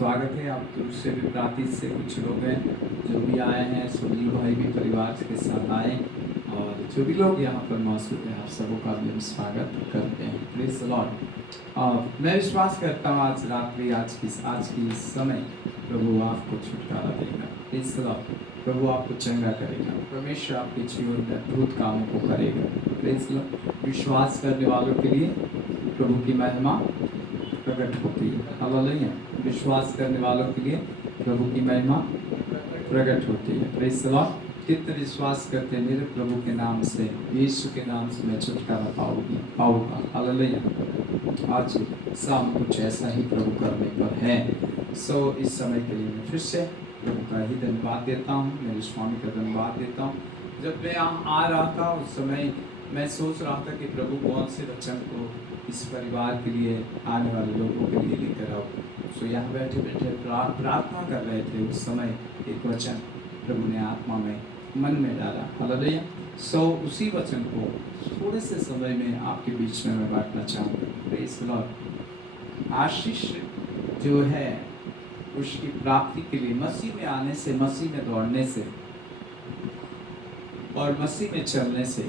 स्वागत है। आप तुर से भी प्रांतिज से कुछ लोग हैं जो भी आए हैं। सुनील भाई भी परिवार के साथ आए और जो भी लोग यहाँ पर मौजूद हैं, आप सबों का भी हम स्वागत करते हैं। Praise the Lord. मैं विश्वास करता हूँ आज रात्रि आज की इस समय प्रभु आपको छुटकारा देगा। Praise the lord. प्रभु आपको चंगा करेगा। परमेश्वर आपके जीवन में अद्भुत कामों को करेगा। Praise the Lord. विश्वास करने वालों के लिए प्रभु की महिमा प्रकट होती है। हालेलुया। विश्वास करने वालों के लिए प्रभु की महिमा प्रकट होती है। Praise the Lord. कितने विश्वास करते हैं मेरे प्रभु के नाम से, यीशु के नाम से मैं छुटकारा पाऊंगा। हालेलुया। आज शाम कुछ ऐसा ही प्रभु करने पर है। इस समय के लिए मैं फिर से प्रभु का ही धन्यवाद देता हूँ, मेरे स्वामी का धन्यवाद देता हूँ। जब मैं यहाँ आ रहा था उस समय मैं सोच रहा था कि प्रभु कौन से वचन को इस परिवार के लिए, आने वाले लोगों के लिए लेकर आओ। यहाँ बैठे बैठे प्रार्थना कर रहे थे। उस समय एक वचन प्रभु ने आत्मा में मन में डाला। हालेलुया। उसी वचन को थोड़े से समय में आपके बीच में मैं बांटना चाहूँगा। Praise the Lord. आशीष जो है उसकी प्राप्ति के लिए मसीह में आने से, मसीह में दौड़ने से और मसीह में चलने से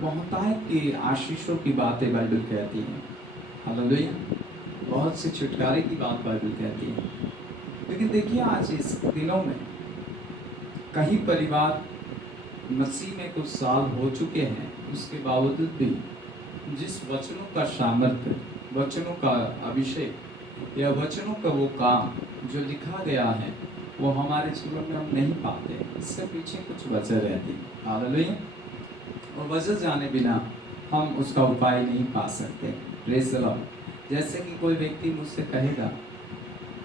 बहुतायत की आशीषों की बातें बाइबल कहती है। हालेलुया। बहुत से छुटकारे की बात बाइबल कहती है। लेकिन देखिए आज इस दिनों में कई परिवार मसीह में कुछ साल हो चुके हैं, उसके बावजूद भी जिस वचनों का सामर्थ्य, वचनों का अभिषेक या वचनों का वो काम जो लिखा गया है वो हमारे जीवन में हम नहीं पाते। इसके पीछे कुछ वजह रहती है। हालेलुया। और वजह जाने बिना हम उसका उपाय नहीं पा सकते। Praise the Lord. जैसे कि कोई व्यक्ति मुझसे कहेगा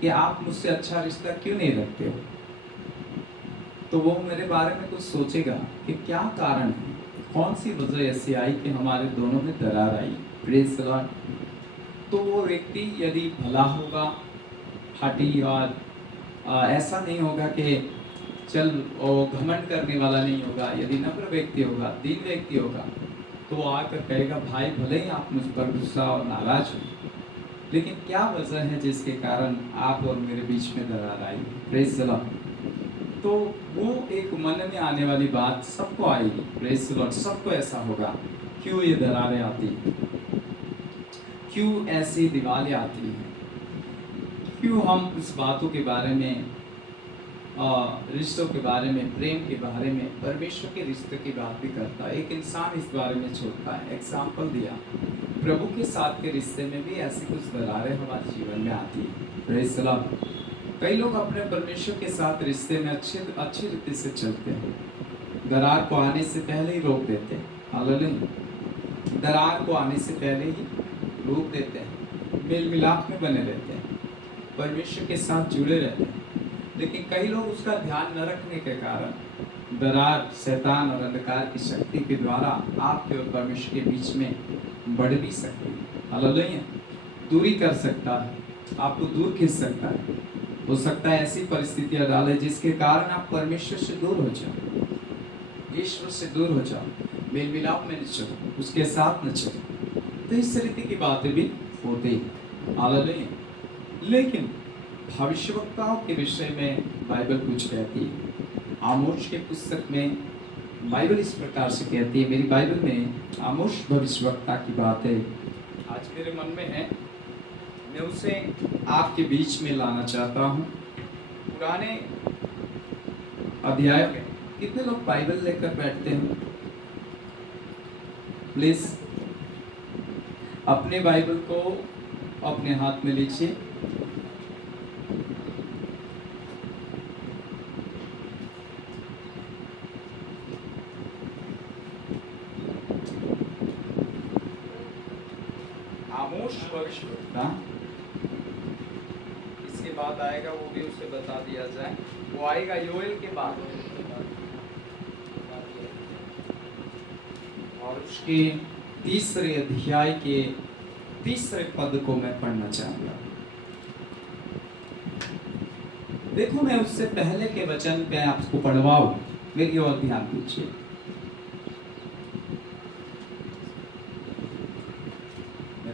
कि आप मुझसे अच्छा रिश्ता क्यों नहीं रखते हो, तो वो मेरे बारे में कुछ सोचेगा कि क्या कारण है, कौन सी वजह ऐसी आई कि हमारे दोनों में दरार आई। Praise the Lord. तो वो व्यक्ति यदि भला होगा, हठी और ऐसा नहीं होगा कि चल वो घमंड करने वाला नहीं होगा, यदि नम्र व्यक्ति होगा, दीन व्यक्ति होगा, तो वो आकर कहेगा भाई भले ही आप मुझ पर गुस्सा और नाराज हो, लेकिन क्या वजह है जिसके कारण आप और मेरे बीच में दरार आई। Praise the Lord. तो वो एक मन में आने वाली बात सबको आएगी। Praise the Lord. सबको ऐसा होगा, क्यों ये दरारें आती हैं, क्यों ऐसी दीवारें आती हैं, क्यों हम इस बातों के बारे में, रिश्तों के बारे में, प्रेम के बारे में, परमेश्वर के रिश्ते की बात भी करता है। एक इंसान इस बारे में छोड़ता है। एग्जाम्पल दिया, प्रभु के साथ के रिश्ते में भी ऐसी कुछ दरारें हमारे जीवन में आती है। Praise the Lord. कई लोग अपने परमेश्वर के साथ रिश्ते में अच्छी रीति से चलते हैं, दरार को आने से पहले ही रोक देते हैं। हालेलुया। दरार को आने से पहले ही रोक देते हैं, मेल मिलाप में बने रहते हैं, परमेश्वर के साथ जुड़े रहते हैं। लेकिन कई लोग उसका ध्यान न रखने के कारण दरार शैतान और अंधकार की शक्ति के द्वारा आपके और परमेश्वर के बीच में बढ़ भी सकती है। हालेलुया। दूरी कर सकता है, आपको दूर खींच सकता है। हो सकता है ऐसी परिस्थितियां डाले जिसके कारण आप परमेश्वर से दूर हो जाओ, ईश्वर से दूर हो जाओ, मेल मिलाप में न चलो, उसके साथ न चलो। तो इस तरीके की बातें भी होती हैं। हालेलुया। लेकिन भविष्यवक्ताओं के विषय में बाइबल कुछ कहती है। आमोस के पुस्तक में बाइबल इस प्रकार से कहती है, मेरी बाइबल में आमोस भविष्यवक्ता की बातें आज मेरे मन में है, मैं उसे आपके बीच में लाना चाहता हूँ। पुराने अध्याय में कितने लोग बाइबल लेकर बैठते हैं? प्लीज अपने बाइबल को अपने हाथ में लीजिए। आमोस भविष्यवक्ता, इसके बाद आएगा वो भी उसे बता दिया जाए, वो आएगा योएल के बाद और उसके तीसरे अध्याय के तीसरे पद को मैं पढ़ना चाहूंगा। देखो मैं उससे पहले के वचन पे आपको पढ़वाऊं, मेरी ओर ध्यान दीजिए।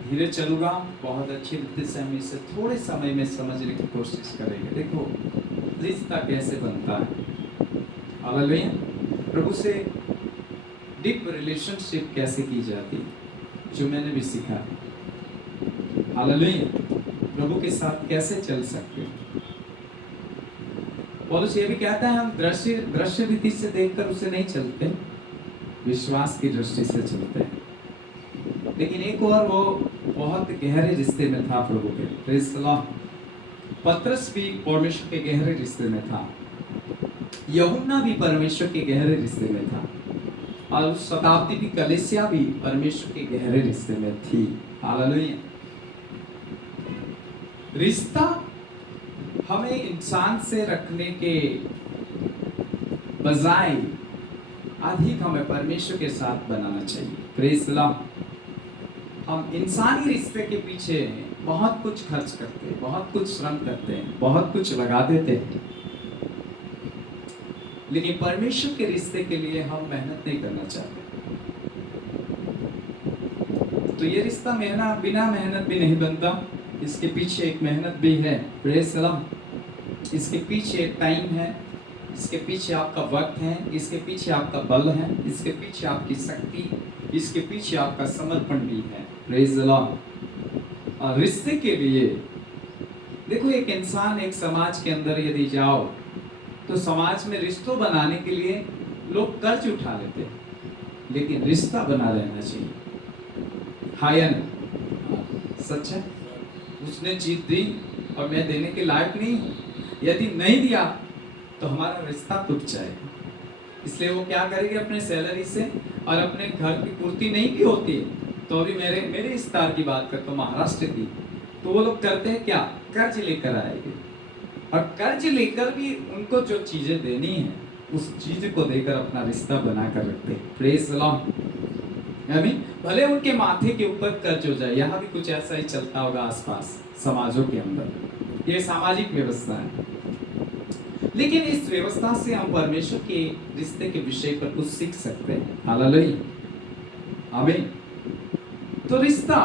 धीरे चलूँगा, बहुत अच्छी रीति से हम इसे थोड़े समय में समझने की कोशिश करेंगे। देखो रिश्ता कैसे बनता है, हालेलुया। प्रभु से डीप रिलेशनशिप कैसे की जाती है, जो मैंने भी सीखा, हालेलुया। प्रभु के साथ कैसे चल सकते हैं। पौलुस ये भी कहता है हम दृश्य रीति से देखकर उसे नहीं चलते, विश्वास की दृष्टि से चलते हैं। लेकिन एक और वो बहुत गहरे रिश्ते में था प्रभु के, प्रेज़ द लॉर्ड। पतरस भी परमेश्वर के गहरे रिश्ते में था, यूहन्ना भी परमेश्वर के गहरे रिश्ते में था, और शताब्दी भी कलीसिया भी परमेश्वर के गहरे रिश्ते में थी, हालेलुया। रिश्ता हमें इंसान से रखने के बजाय अधिक हमें परमेश्वर के साथ बनाना चाहिए, प्रेज़ द लॉर्ड। हम इंसानी रिश्ते के पीछे बहुत कुछ खर्च करते हैं, बहुत कुछ श्रम करते हैं, बहुत कुछ लगा देते हैं, लेकिन परमेश्वर के रिश्ते के लिए हम मेहनत नहीं करना चाहते। तो ये रिश्ता बिना मेहनत भी नहीं बनता, इसके पीछे एक मेहनत भी है, प्रेज़ द लॉर्ड। इसके पीछे टाइम है, इसके पीछे आपका वक्त है, इसके पीछे आपका बल है, इसके पीछे आपकी शक्ति, इसके पीछे आपका समर्पण भी है, प्रेज़ द लॉर्ड। और रिश्ते के लिए देखो, एक इंसान एक समाज के अंदर यदि जाओ तो समाज में रिश्तों बनाने के लिए लोग कर्ज उठा लेते हैं, लेकिन रिश्ता बना रहना चाहिए। हायन सच है, उसने जीत दी और मैं देने के लायक नहीं हूँ, यदि नहीं दिया तो हमारा रिश्ता टूट जाएगा। इसलिए वो क्या करेंगे, अपने सैलरी से और अपने घर की पूर्ति नहीं की होती है, तो अभी मेरे विस्तार की बात करता हूँ, महाराष्ट्र की, तो वो लोग करते हैं क्या, कर्ज लेकर आएंगे, और कर्ज लेकर भी उनको जो चीजें देनी है उस चीज को देकर अपना रिश्ता बना कर रखते हैं, प्रेज़ द लॉर्ड। यानी भले उनके माथे के ऊपर कर्ज हो जाए, यहाँ भी कुछ ऐसा ही चलता होगा आसपास समाजों के अंदर, ये सामाजिक व्यवस्था है। लेकिन इस व्यवस्था से हम परमेश्वर के रिश्ते के विषय पर कुछ सीख सकते हैं, हालेलुया, आमीन। तो रिश्ता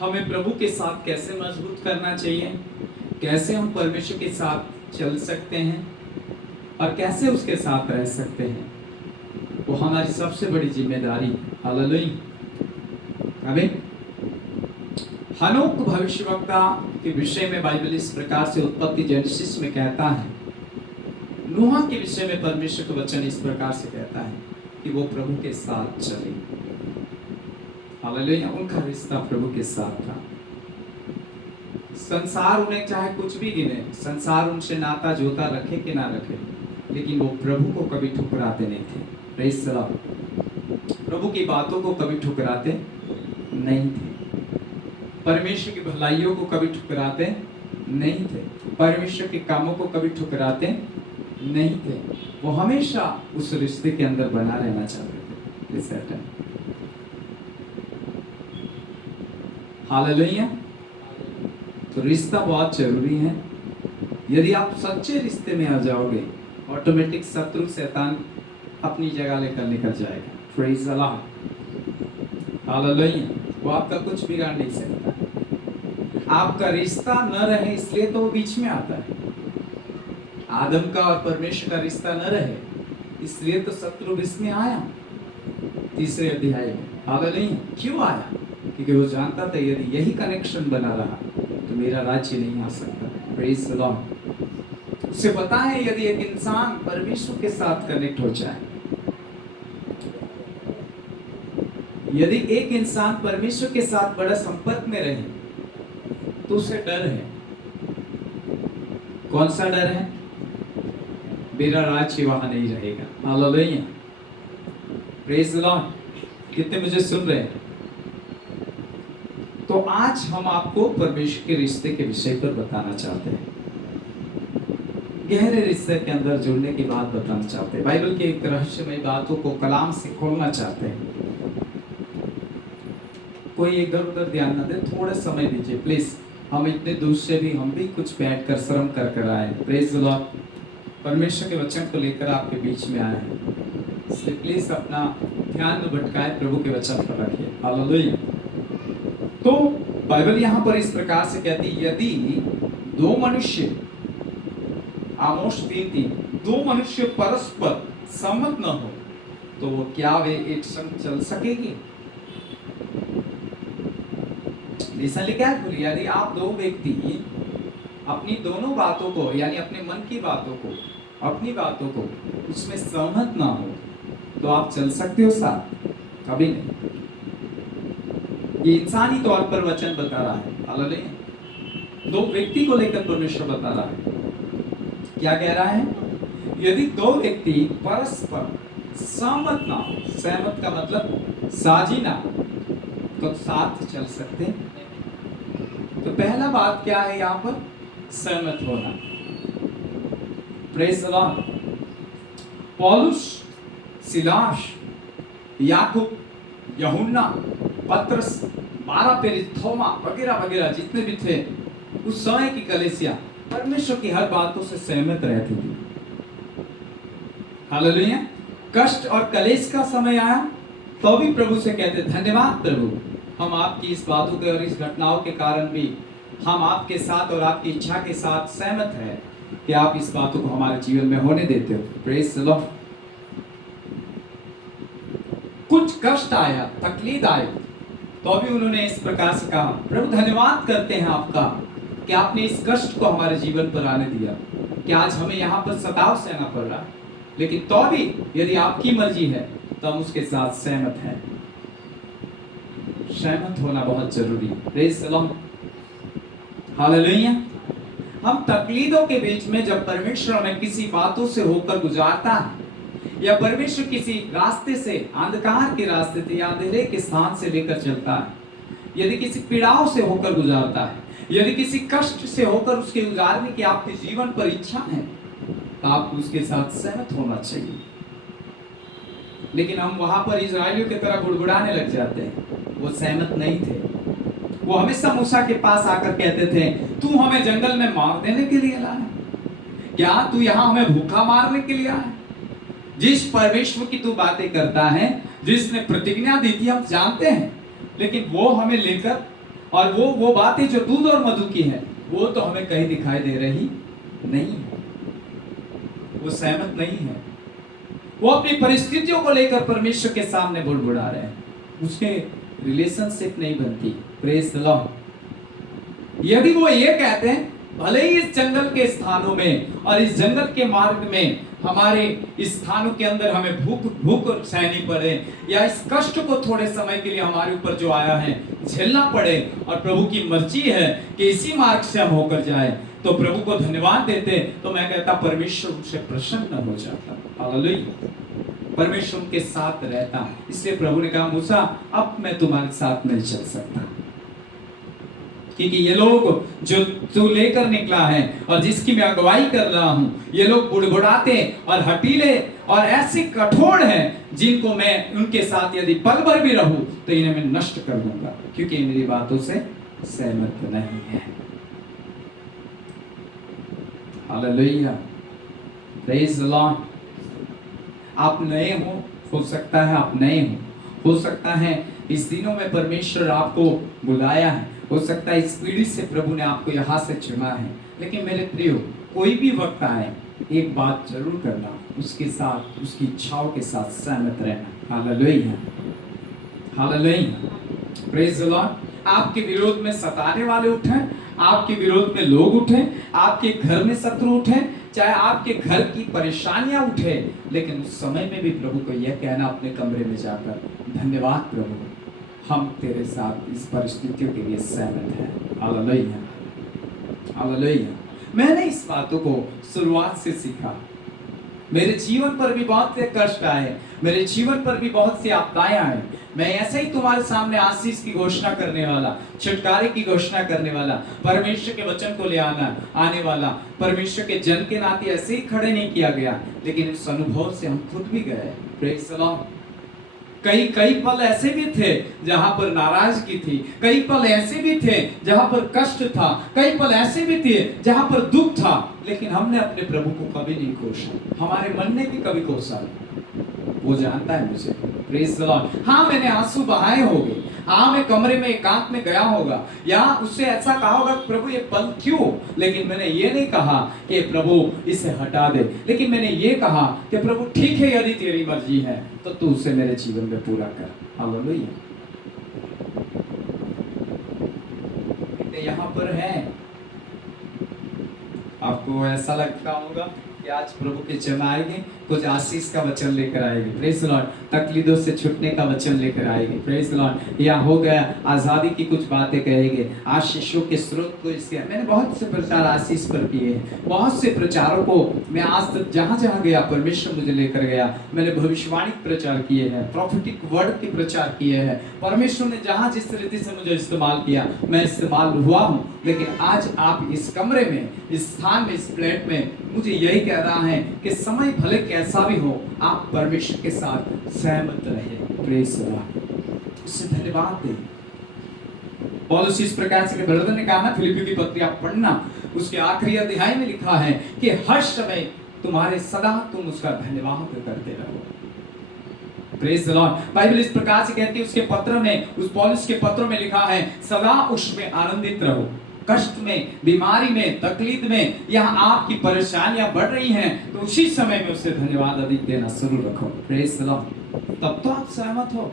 हमें प्रभु के साथ कैसे मजबूत करना चाहिए, कैसे हम परमेश्वर के साथ चल सकते हैं और कैसे उसके साथ रह सकते हैं, वो हमारी सबसे बड़ी जिम्मेदारी, हालेलुया, आमीन। हनोक भविष्यवक्ता के विषय में बाइबल इस प्रकार से उत्पत्ति जेनेसिस में कहता है, नूह के विषय में परमेश्वर का वचन इस प्रकार से कहता है कि वो प्रभु के साथ चले, हालेलुया। उनका रिश्ता प्रभु के साथ था। संसार उन्हें चाहे कुछ भी गिने, संसार उनसे नाता जोता रखे कि ना रखे, लेकिन वो प्रभु को कभी ठुकराते नहीं थे, प्रेज़ द लॉर्ड। प्रभु की बातों को कभी ठुकराते नहीं थे, परमेश्वर की भलाइयों को कभी ठुकराते नहीं थे, परमेश्वर के कामों को कभी ठुकराते नहीं थे। वो हमेशा उस रिश्ते के अंदर बना रहना चाहते थे, हालेलुया। तो रिश्ता बहुत जरूरी है। यदि आप सच्चे रिश्ते में आ जाओगे, ऑटोमेटिक शत्रु शैतान अपनी जगह लेकर निकल जाएगा, प्रेज़ द लॉर्ड, हालेलुया। वो आपका कुछ बिगाड़ नहीं सकता। आपका रिश्ता न रहे इसलिए तो वो बीच में आता है। आदम का और परमेश्वर का रिश्ता न रहे इसलिए तो शत्रु बीच में आया, तीसरे अध्याय में, हालेलुया। क्यों आया? क्योंकि वो जानता था यदि यही कनेक्शन बना रहा तो मेरा राज्य नहीं आ सकता, प्रेज़ द लॉर्ड। उसे पता है यदि एक इंसान परमेश्वर के साथ कनेक्ट हो जाए, यदि एक इंसान परमेश्वर के साथ बड़ा संपर्क में रहे तो उसे डर है। कौन सा डर है? मेरा राज्य वहां नहीं रहेगा, हालेलुया, प्रेज़ द लॉर्ड। कितने मुझे सुन रहे हैं? तो आज हम आपको परमेश्वर के रिश्ते के विषय पर बताना चाहते हैं, गहरे रिश्ते के अंदर जुड़ने की बात बताना चाहते हैं, बाइबल के एक रहस्यमय बातों को कलाम से खोलना चाहते हैं। कोई इधर उधर ध्यान न दे, थोड़ा समय दीजिए प्लीज। हम इतने दूर से भी हम भी कुछ बैठ कर श्रम कर आए, प्रेज़ द लॉर्ड। परमेश्वर के वचन को लेकर आपके बीच में आए हैं, इसलिए प्लीज अपना ध्यान न भटकाए, प्रभु के वचन पर रखिए, हालेलुया। तो बाइबल यहां पर इस प्रकार से कहती है, यदि दो मनुष्य, आमोस 3:3, दो मनुष्य परस्पर सहमत न हो तो वो क्या वे एक संग चल सकेंगे? ऐसा लिखा है, बोलिए, यदि आप दो व्यक्ति अपनी दोनों बातों को, यानी अपने मन की बातों को, अपनी बातों को उसमें सहमत ना हो तो आप चल सकते हो साथ? कभी नहीं। ये इंसानी तौर पर वचन बता रहा है, हालेलुया। दो व्यक्ति को लेकर परमेश्वर बता रहा है। क्या कह रहा है? यदि दो व्यक्ति परस्पर सहमत ना हो, सहमत का मतलब साझी ना, तो साथ चल सकते हैं। तो पहला बात क्या है यहाँ पर? सहमत होना। Praise the Lord. पौलुस, सिलास, याकूब, यूहन्ना, पतरस, 12 पेरिस, थोमा वगैरह वगैरह जितने भी थे, उस समय की कलीसिया परमेश्वर की हर बातों से सहमत रहती थी। हालेलुया। कष्ट और कलेश का समय आया तो भी प्रभु से कहते, धन्यवाद प्रभु, हम आपकी इस बातों के और इस घटनाओं के कारण भी हम आपके साथ और आपकी इच्छा के साथ सहमत हैं कि आप इस बातों को हमारे जीवन में होने देते हो। Praise the Lord. कुछ कष्ट आया, तकलीफ आई, तो भी उन्होंने इस प्रकार से कहा, प्रभु धन्यवाद करते हैं आपका कि आपने इस कष्ट को हमारे जीवन पर आने दिया, कि आज हमें यहाँ पर सताव सहना पड़ रहा है, लेकिन तो भी यदि आपकी मर्जी है तो हम उसके साथ सहमत हैं। सहमत होना बहुत जरूरी है। Praise the Lord. हालेलुया। हम तकलीफों के बीच में जब परमेश्वर हमें किसी बातों से होकर गुजारता है, या परमेश्वर किसी रास्ते से, अंधकार के रास्ते से या अंधेरे के स्थान से लेकर चलता है, यदि किसी पीड़ाओं से होकर गुजारता है, यदि किसी कष्ट से होकर उसके गुजारने की आपके जीवन पर इच्छा है, तो आपको उसके साथ सहमत होना चाहिए। लेकिन हम वहां पर इजराइलियों की तरह गुड़गुड़ाने लग जाते हैं। वो सहमत नहीं थे। वो हमेशा मूसा के पास आकर कहते थे, तू हमें जंगल में मार देने के लिए लाया, क्या तू यहाँ हमें भूखा मारने के लिए आया? जिस परमेश्वर की तू बातें करता है, जिसने प्रतिज्ञा दी थी, हम जानते हैं, लेकिन वो हमें लेकर, और वो बातें जो दूध और मधु की है, वो तो हमें कहीं दिखाई दे रही नहीं है। वो सहमत नहीं है। वो अपनी परिस्थितियों को लेकर परमेश्वर के सामने बुड़बुड़ा रहे हैं, उसके रिलेशनशिप नहीं बनती। Praise the Lord. यदि वो ये कहते हैं, भले ही इस जंगल के स्थानों में और इस जंगल के मार्ग में हमारे इस स्थानों के अंदर हमें भूख सहनी पड़े, या इस कष्ट को थोड़े समय के लिए हमारे ऊपर जो आया है झेलना पड़े, और प्रभु की मर्जी है कि इसी मार्ग से हम होकर जाए, तो प्रभु को धन्यवाद देते, तो मैं कहता परमेश्वर उनसे प्रसन्न हो जाता। हालेलुया। परमेश्वर उनके साथ रहता। इसलिए प्रभु ने कहा, मूसा अब मैं तुम्हारे साथ नहीं चल सकता, क्योंकि ये लोग जो तू लेकर निकला है और जिसकी मैं अगुवाई कर रहा हूं, ये लोग बुड़बुड़ाते और हटीले और ऐसे कठोर हैं, जिनको मैं उनके साथ यदि पल भर भी रहूं तो इन्हें मैं नष्ट कर दूंगा, क्योंकि मेरी बातों से सहमत नहीं है। हालेलुया। Praise the Lord. आप नए हो सकता है आप नए हो सकता है इस दिनों में परमेश्वर आपको बुलाया है, हो सकता है इस पीढ़ी से प्रभु ने आपको यहाँ से चुना है, लेकिन मेरे प्रियो, कोई भी वक्त आए, एक बात जरूर करना, उसके साथ, उसकी इच्छाओं के साथ सहमत रहना। Hallelujah. Hallelujah. Praise the Lord. आपके विरोध में सताने वाले उठे, आपके विरोध में लोग उठे, आपके घर में शत्रु उठे, चाहे आपके घर की परेशानियां उठे, लेकिन उस समय में भी प्रभु को यह कहना अपने कमरे में जाकर, धन्यवाद प्रभु, हम तेरे साथ इस परिस्थितियों के लिए सहमत हैं। हालेलुया। हालेलुया। मैंने इस बातों को शुरुआत से सीखा। मेरे जीवन पर भी बहुत से कष्ट आए, मेरे जीवन पर भी बहुत सी आपदाएं आए। मैं ऐसे ही तुम्हारे सामने आशीष की घोषणा करने वाला, छुटकारे की घोषणा करने वाला, परमेश्वर के वचन को ले आने वाला, परमेश्वर के जन के नाते ऐसे ही खड़े नहीं किया गया, लेकिन इस अनुभव से हम खुद भी गए। Praise the Lord. कई पल ऐसे भी थे जहां पर नाराजगी थी, कई पल ऐसे भी थे जहां पर कष्ट था, कई पल ऐसे भी थे जहां पर दुख था, लेकिन हमने अपने प्रभु को कभी नहीं कोसा, हमारे मन ने भी कभी कोसा नहीं। वो जानता है मुझे। Praise the Lord. हाँ, मैंने आंसू बहाए होंगे, हाँ मैं कमरे में एकांत में गया होगा, या उससे ऐसा कहा होगा प्रभु ये पल क्यों, लेकिन मैंने ये नहीं कहा कि प्रभु इसे हटा दे, लेकिन मैंने ये कहा कि प्रभु ठीक है, यदि तेरी मर्जी है तो तू उसे मेरे जीवन में पूरा कर। हालेलुया। यहाँ पर है, आपको ऐसा लगता होगा कि आज प्रभु के जन आएंगे, कुछ आशीष का वचन लेकर आएंगे, प्रेज द लॉर्ड, तकलीदों से छूटने का वचन लेकर आएंगे, प्रेज द लॉर्ड, या हो गया आजादी की कुछ बातें कहेंगे, आशीषों के स्रोत को इसके। मैंने बहुत से प्रचार आशीष पर किए हैं, बहुत से प्रचारों को मैं आज तक जहां जहां गया परमेश्वर मुझे लेकर गया, मैंने भविष्यवाणी प्रचार किए हैं, प्रॉफिटिक वर्ड के प्रचार किए हैं, परमेश्वर ने जहां जिस रीति से मुझे इस्तेमाल किया मैं इस्तेमाल हुआ हूं। लेकिन आज आप इस कमरे में, इस स्थान में, इस प्लेट में मुझे यही कह रहा है कि समय भले कैसा भी हो, आप परमेश्वर के साथ सहमत रहे, प्रेज द लॉर्ड, उससे धन्यवाद दें। पौलुस इस प्रकार से ब्रदर ने कहा ना, फिलिप्पियों की पत्री आप पढ़ना, उसके आखिरी अध्याय में लिखा है कि हर समय तुम्हारे सदा तुम उसका धन्यवाद करते रहो, प्रेज द लॉर्ड। बाइबल इस प्रकार से कहती है उसके पत्र में, उस पौलुस के पत्रों में लिखा है सदा उसमें आनंदित रहो, कष्ट में, बीमारी में, तकलीफ में, यहाँ आपकी परेशानियां बढ़ रही हैं तो उसी समय में उसे धन्यवाद अधिक देना शुरू रखो, प्रेज द लॉर्ड। तब तो आप सहमत हो।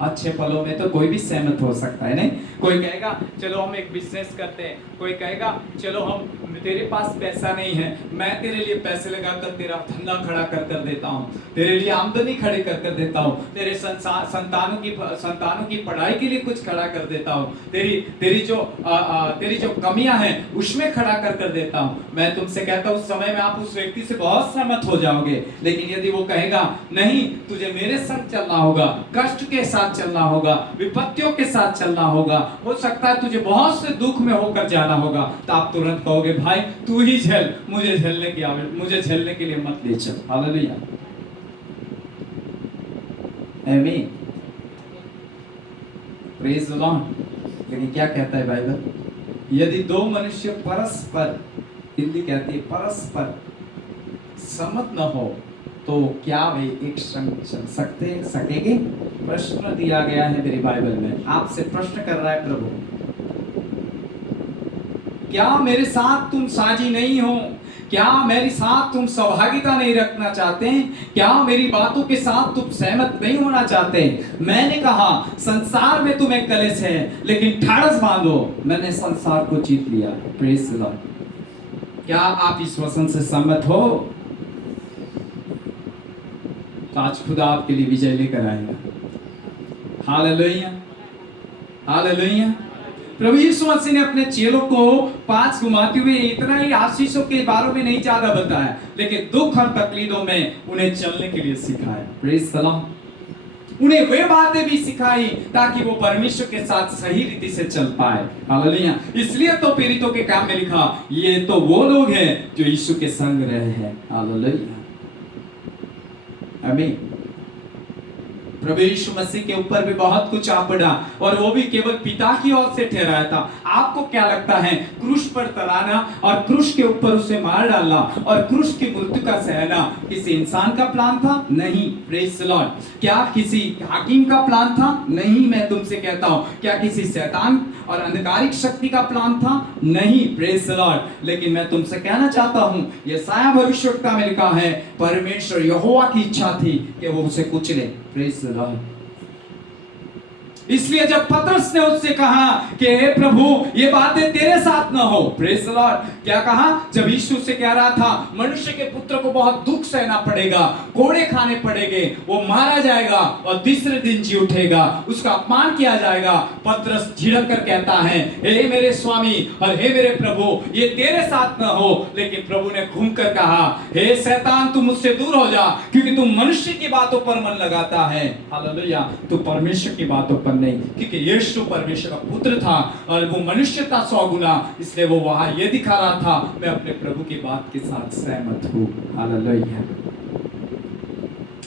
अच्छे पलों में तो कोई भी सहमत हो सकता है, नहीं? कोई कहेगा चलो हम एक बिजनेस करते हैं, कोई कहेगा चलो हम, तेरे पास पैसा नहीं है, मैं तेरे लिए पैसे लगाकर तेरा धंधा खड़ा कर देता हूँ, तेरे लिए आमदनी खड़ी कर देता हूँ, तेरे संतानों की पढ़ाई के लिए कुछ खड़ा कर देता हूँ, तेरी जो कमियां हैं उसमें खड़ा कर देता हूँ। मैं तुमसे कहता हूँ उस समय में आप उस व्यक्ति से बहुत सहमत हो जाओगे। लेकिन यदि वो कहेगा नहीं, तुझे मेरे संग चलना होगा, कष्ट के साथ चलना होगा, विपत्तियों के साथ चलना होगा, हो सकता है तुझे बहुत से दुख में होकर जाना होगा, तो आप तुरंत कहोगे भाई तू ही झेल, मुझे झेलने के लिए मत ले चल। हालेलुया, आमीन, प्रेज द लॉर्ड। लेकिन क्या कहता है बाइबल, यदि दो मनुष्य परस्पर, हिंदी कहती है परस्पर सम्मत न हो तो क्या वे एक संग चल सकेंगे? प्रश्न दिया गया है मेरी बाइबल में, आपसे प्रश्न कर रहा है प्रभु, क्या मेरे साथ तुम साझी नहीं हो? क्या मेरे साथ तुम सहभागिता नहीं रखना चाहते? क्या मेरी बातों के साथ तुम सहमत नहीं होना चाहते? मैंने कहा संसार में तुम्हें कलेश है, लेकिन ठाड़स बांधो, मैंने संसार को जीत लिया। Praise the Lord. क्या आप इस वचन से सहमत हो? तो आज खुदा आपके लिए विजय लेकर आएगा। Hallelujah, hallelujah. प्रभु यीशु मसीह ने अपने चेलों को 5 घुमाते हुए इतना ही आशीषों के बारे में नहीं ज्यादा बताया, लेकिन दुख और तकलीफों में उन्हें चलने के लिए सिखाया। Praise the Lord. उन्हें वे बातें भी सिखाई ताकि वो परमेश्वर के साथ सही रीति से चल पाए। हालेलुया। इसलिए तो पीड़ितों के काम में लिखा, ये तो वो लोग हैं जो यीशु के संग रहे हैं। हालेलुया, आमीन। प्रभु यीशु मसीह के ऊपर भी बहुत कुछ आ पड़ा, और वो भी केवल पिता की ओर से ठहराया था। आपको क्या लगता है, क्रूस पर तराना और क्रूस के ऊपर उसे मार डालना और क्रूस की मृत्यु का सहना किसी इंसान का प्लान था? नहीं। Praise the Lord. क्या किसी हाकिम का प्लान था? नहीं। मैं तुमसे कहता हूं, क्या किसी शैतान और अंधकारिक शक्ति का प्लान था? नहीं। Praise the Lord. लेकिन मैं तुमसे कहना चाहता हूं, यशायाह भविष्यवक्ता में लिखा है, परमेश्वर यहोवा की इच्छा थी कि वो उसे कुचले। Praise the Lord. इसलिए जब पतरस ने उससे कहा कि हे प्रभु ये बातें तेरे साथ न हो, प्रेज द लॉर्ड, क्या कहा? जब यीशु से कह रहा था मनुष्य के पुत्र को बहुत दुख सहना पड़ेगा, कोड़े खाने पड़ेंगे, वो मारा जाएगा और तीसरे दिन जी उठेगा, उसका अपमान किया जाएगा, पतरस झिड़क कर कहता है, हे मेरे स्वामी और हे मेरे प्रभु, ये तेरे साथ न हो। लेकिन प्रभु ने घूमकर कहा, हे शैतान तू मुझसे दूर हो जा, क्योंकि तू मनुष्य की बातों पर मन लगाता है। हालेलुया। तू परमेश्वर की बातों पर नहीं, क्योंकि यीशु परमेश्वर का पुत्र था और वो मनुष्य था 100 गुना, इसलिए वो वहां ये दिखा रहा था, मैं अपने प्रभु की बात के साथ सहमत हूं। हालेलुया।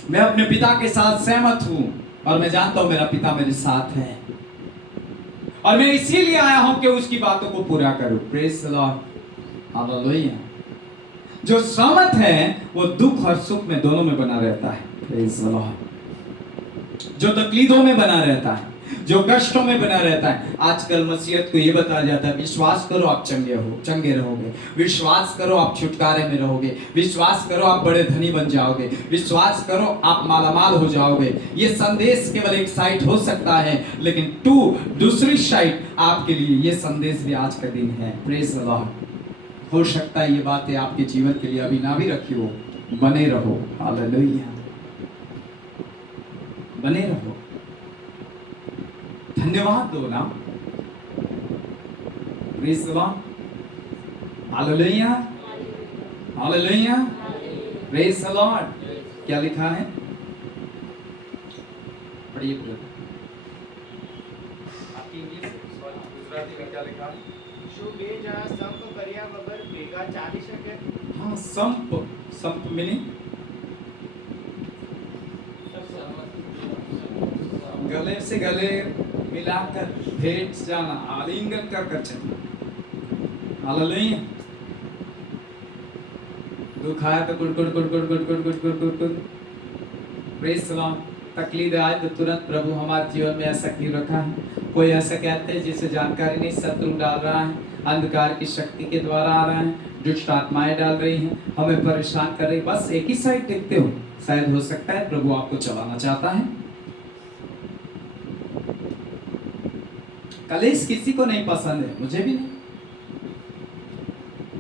मैं अपने पिता के साथ सहमत हूं और मैं जानता हूं मेरा पिता मेरे साथ है, और मैं इसीलिए आया हूं कि उसकी बातों को पूरा करूं। Praise the Lord. हालेलुया। जो सहमत है वो दुख और सुख में दोनों में बना रहता है। Praise the Lord. जो तकलीदों में बना रहता है, जो कष्टों में बना रहता है। आजकल मसीहत को ये बताया जाता है, विश्वास करो आप चंगे रहोगे, विश्वास करो आप छुटकारे में रहोगे, विश्वास करो आप बड़े धनी बन जाओगे, विश्वास करो आप मालामाल हो जाओगे। ये संदेश केवल एक साइड हो सकता है, लेकिन दूसरी साइड आपके लिए ये संदेश भी आज का दिन है। Praise the Lord. हो सकता है ये बातें आपके जीवन के लिए अभी ना भी रखी हो, बने रहो। हालेलुया, बने रहो, धन्यवाद दो ना। Praise the Lord, hallelujah, hallelujah, praise the Lord. क्या लिखा है, पढ़िए आपकी इंग्लिश गुजराती में क्या लिखा है? શું બે જણા સંપ કર્યા વગર ભેગા ચાલી શકે? हाँ, संप मीनिंग गले से गले मिलाकर भेंट जाना, आलिंगन कर चलना। हालेलुया। दुख आया तो गुड़ प्रेज द लॉर्ड। तकलीफ आए तो तुरंत प्रभु हमारे जीवन में ऐसा क्यों रखा है? कोई ऐसा कहते हैं जिसे जानकारी नहीं, शत्रु डाल रहा है, अंधकार की शक्ति के द्वारा आ रहा है, दुष्ट आत्माएं डाल रही हैं, हमें परेशान कर रही। बस एक ही साइड देखते हो, शायद हो सकता है प्रभु आपको चलाना चाहता है। कलेश किसी को नहीं पसंद है, मुझे भी नहीं।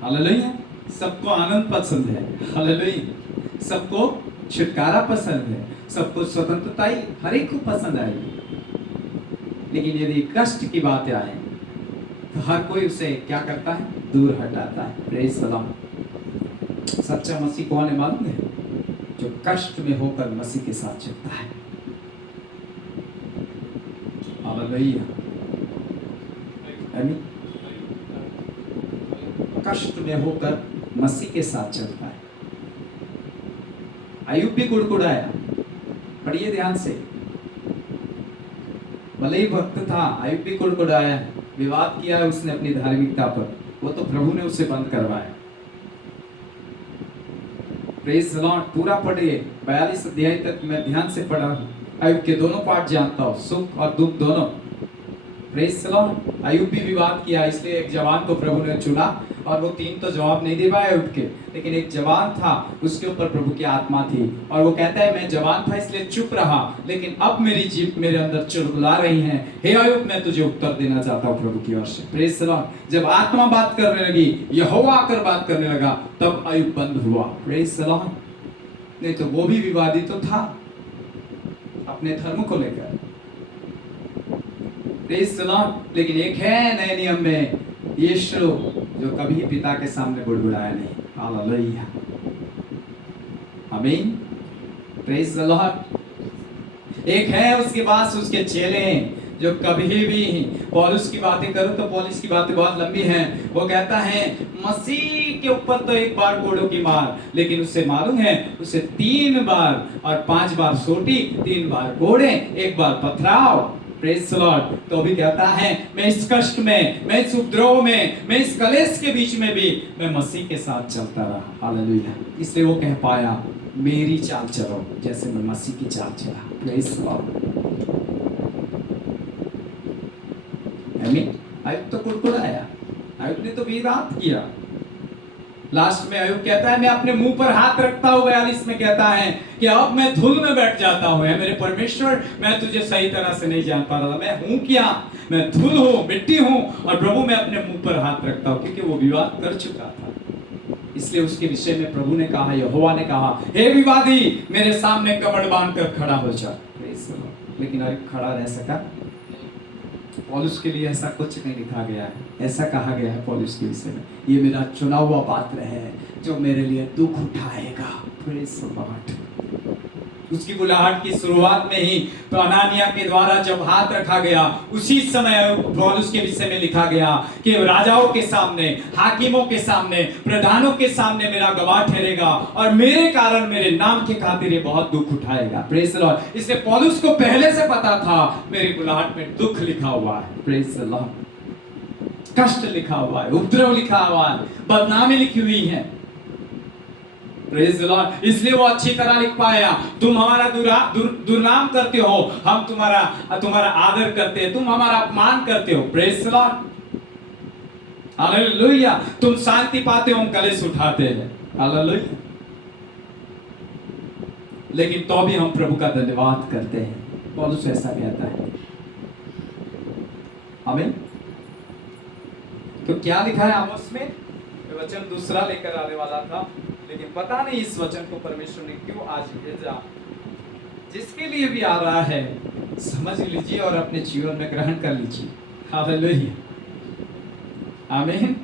हालेलुया। सबको आनंद पसंद है। हालेलुया। सबको छुटकारा पसंद है, सबको स्वतंत्रता ही हर एक को पसंद आएगी। लेकिन यदि कष्ट की बातें आए तो हर कोई उसे क्या करता है? दूर हटाता है। Praise the Lord. सच्चा मसीह कौन है मालूम है? जो कष्ट में होकर मसीह के साथ चलता है। हालेलुया, आमीन। कष्ट में होकर मसीह के साथ चलता है। अय्यूब भी कुड़कुड़ाया, पढ़िए ध्यान से। भले ही भक्त था, अय्यूब भी कुड़कुड़ाया, विवाद किया है उसने अपनी धार्मिकता पर, वो तो प्रभु ने उसे बंद करवाया। Praise the Lord. पूरा पढ़िए, 42 अध्याय तक मैं ध्यान से पढ़ा हूँ। अय्यूब के दोनों पार्ट जानता हूँ, सुख और दुख दोनों। Praise the Lord. अय्यूब भी विवाद किया, इसलिए एक जवान को प्रभु ने चुना, और वो 3 तो जवाब नहीं दे पाए अय्यूब के, लेकिन एक जवान था, उसके ऊपर प्रभु की आत्मा थी, और वो कहता है मैं जवान था इसलिए चुप रहा, लेकिन अब मेरी जीभ मेरे अंदर चुलबुला रही है। हे अय्यूब, मैं तुझे उत्तर देना चाहता हूँ प्रभु की ओर से। Praise the Lord. जब आत्मा बात करने लगी, यहोवा आकर बात करने लगा, तब अय्यूब बंद हुआ। Praise the Lord. नहीं तो वो भी विवादी तो था अपने धर्म को लेकर। Praise the Lord. लेकिन एक है नए नियम में यीशु, जो कभी पिता के सामने बुड़बुड़ाया नहीं। हालेलुया, आमीन। Praise the Lord. एक है उसके पास उसके चेले जो कभी भी पौलुस की बातें करो तो पौलुस की बातें बहुत लंबी हैं। वो कहता है मसीह के ऊपर तो एक बार कोड़ों की मार, लेकिन उसे मालूम है उसे 3 बार और 5 बार सोटी, 3 बार कोड़े, 1 बार पथराव। Praise the Lord. तो भी कहता है मैं इस कष्ट में, मैं इस उपद्रव में, मैं इस कलेश के बीच में भी मैं मसीह के साथ चलता रहा। हालेलुया। इसलिए वो कह पाया मेरी चाल चलो जैसे मैं मसीह की चाल चला। Praise the Lord. आमीन। अय्यूब तो कुड़कुड़ाया, अय्यूब ने तो विवाद किया। लास्ट में अय्यूब कहता है मैं अपने मुंह पर हाथ रखता हूँ। 42 में कहता है कि अब मैं धूल में बैठ जाता हूँ। मेरे परमेश्वर, मैं तुझे सही तरह से नहीं जान पा रहा, मैं हूँ क्या? मैं धूल हूँ, मिट्टी हूँ, और प्रभु मैं अपने मुंह पर हाथ रखता हूँ, क्योंकि वो विवाद कर चुका था। इसलिए उसके विषय में प्रभु ने कहा, यहोवा ने कहा, हे विवादी मेरे सामने कमर बांधकर खड़ा हो जा। लेकिन अय्यूब खड़ा रह सका? पौलुस के लिए ऐसा कुछ नहीं लिखा गया है। ऐसा कहा गया है पौलुस के विषय में, ये मेरा चुना हुआ पात्र है जो मेरे लिए दुख उठाएगा। Praise the Lord. उसकी बुलाहट की शुरुआत में ही तो अनानिया के द्वारा जब हाथ रखा गया, उसी समय पौलुस के विषय में लिखा गया कि राजाओं के सामने, हाकिमों के सामने, प्रधानों के सामने मेरा गवाह ठहरेगा, और मेरे कारण, मेरे नाम के खातिर ये बहुत दुख उठाएगा। Praise the Lord. इसलिए पौलुस को पहले से पता था मेरी बुलाहट में दुख लिखा हुआ है। Praise the Lord. कष्ट लिखा हुआ है, उपद्रव लिखा हुआ है, बदनामी लिखी हुई है। Praise the Lord. इसलिए वो अच्छी तरह लिख पाया, तुम हमारा दुर्नाम करते हो, हम तुम्हारा आदर करते हैं, तुम हमारा अपमान करते हो। Praise the Lord, hallelujah. तुम शांति पाते हो, हम कलेश उठाते हैं। हालेलुया। लेकिन तो भी हम प्रभु का धन्यवाद करते हैं। पौलुस ऐसा कहता है। आमीन। तो क्या लिखा है आमोस में? वचन दूसरा लेकर आने वाला था, लेकिन पता नहीं इस वचन को परमेश्वर ने क्यों आज भेजा। जिसके लिए भी आ रहा है समझ लीजिए और अपने जीवन में ग्रहण कर लीजिए। हालेलुया, आमीन।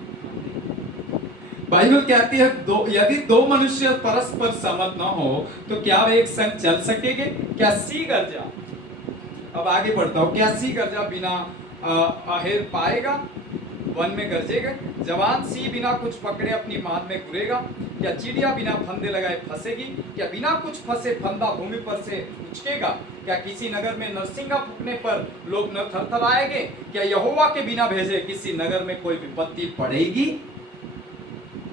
बाइबल कहती है यदि दो मनुष्य परस्पर सहमत न हो तो क्या वे एक संग चल सकेंगे? क्या सी गर्जा, अब आगे बढ़ता हूं, क्या सी गर्जा बिना आहेर पाएगा? वन में गरजेगा? जवान सी बिना कुछ पकड़े अपनी माद में घुरेगा? क्या चिड़िया बिना फंदे लगाए फंसेगी? क्या बिना कुछ फंसे फंदा भूमि पर से उछकेगा? क्या किसी नगर में नरसिंगा फूकने पर लोग न थरथराएंगे? क्या यहोवा के बिना भेजे किसी नगर में कोई विपत्ति पड़ेगी?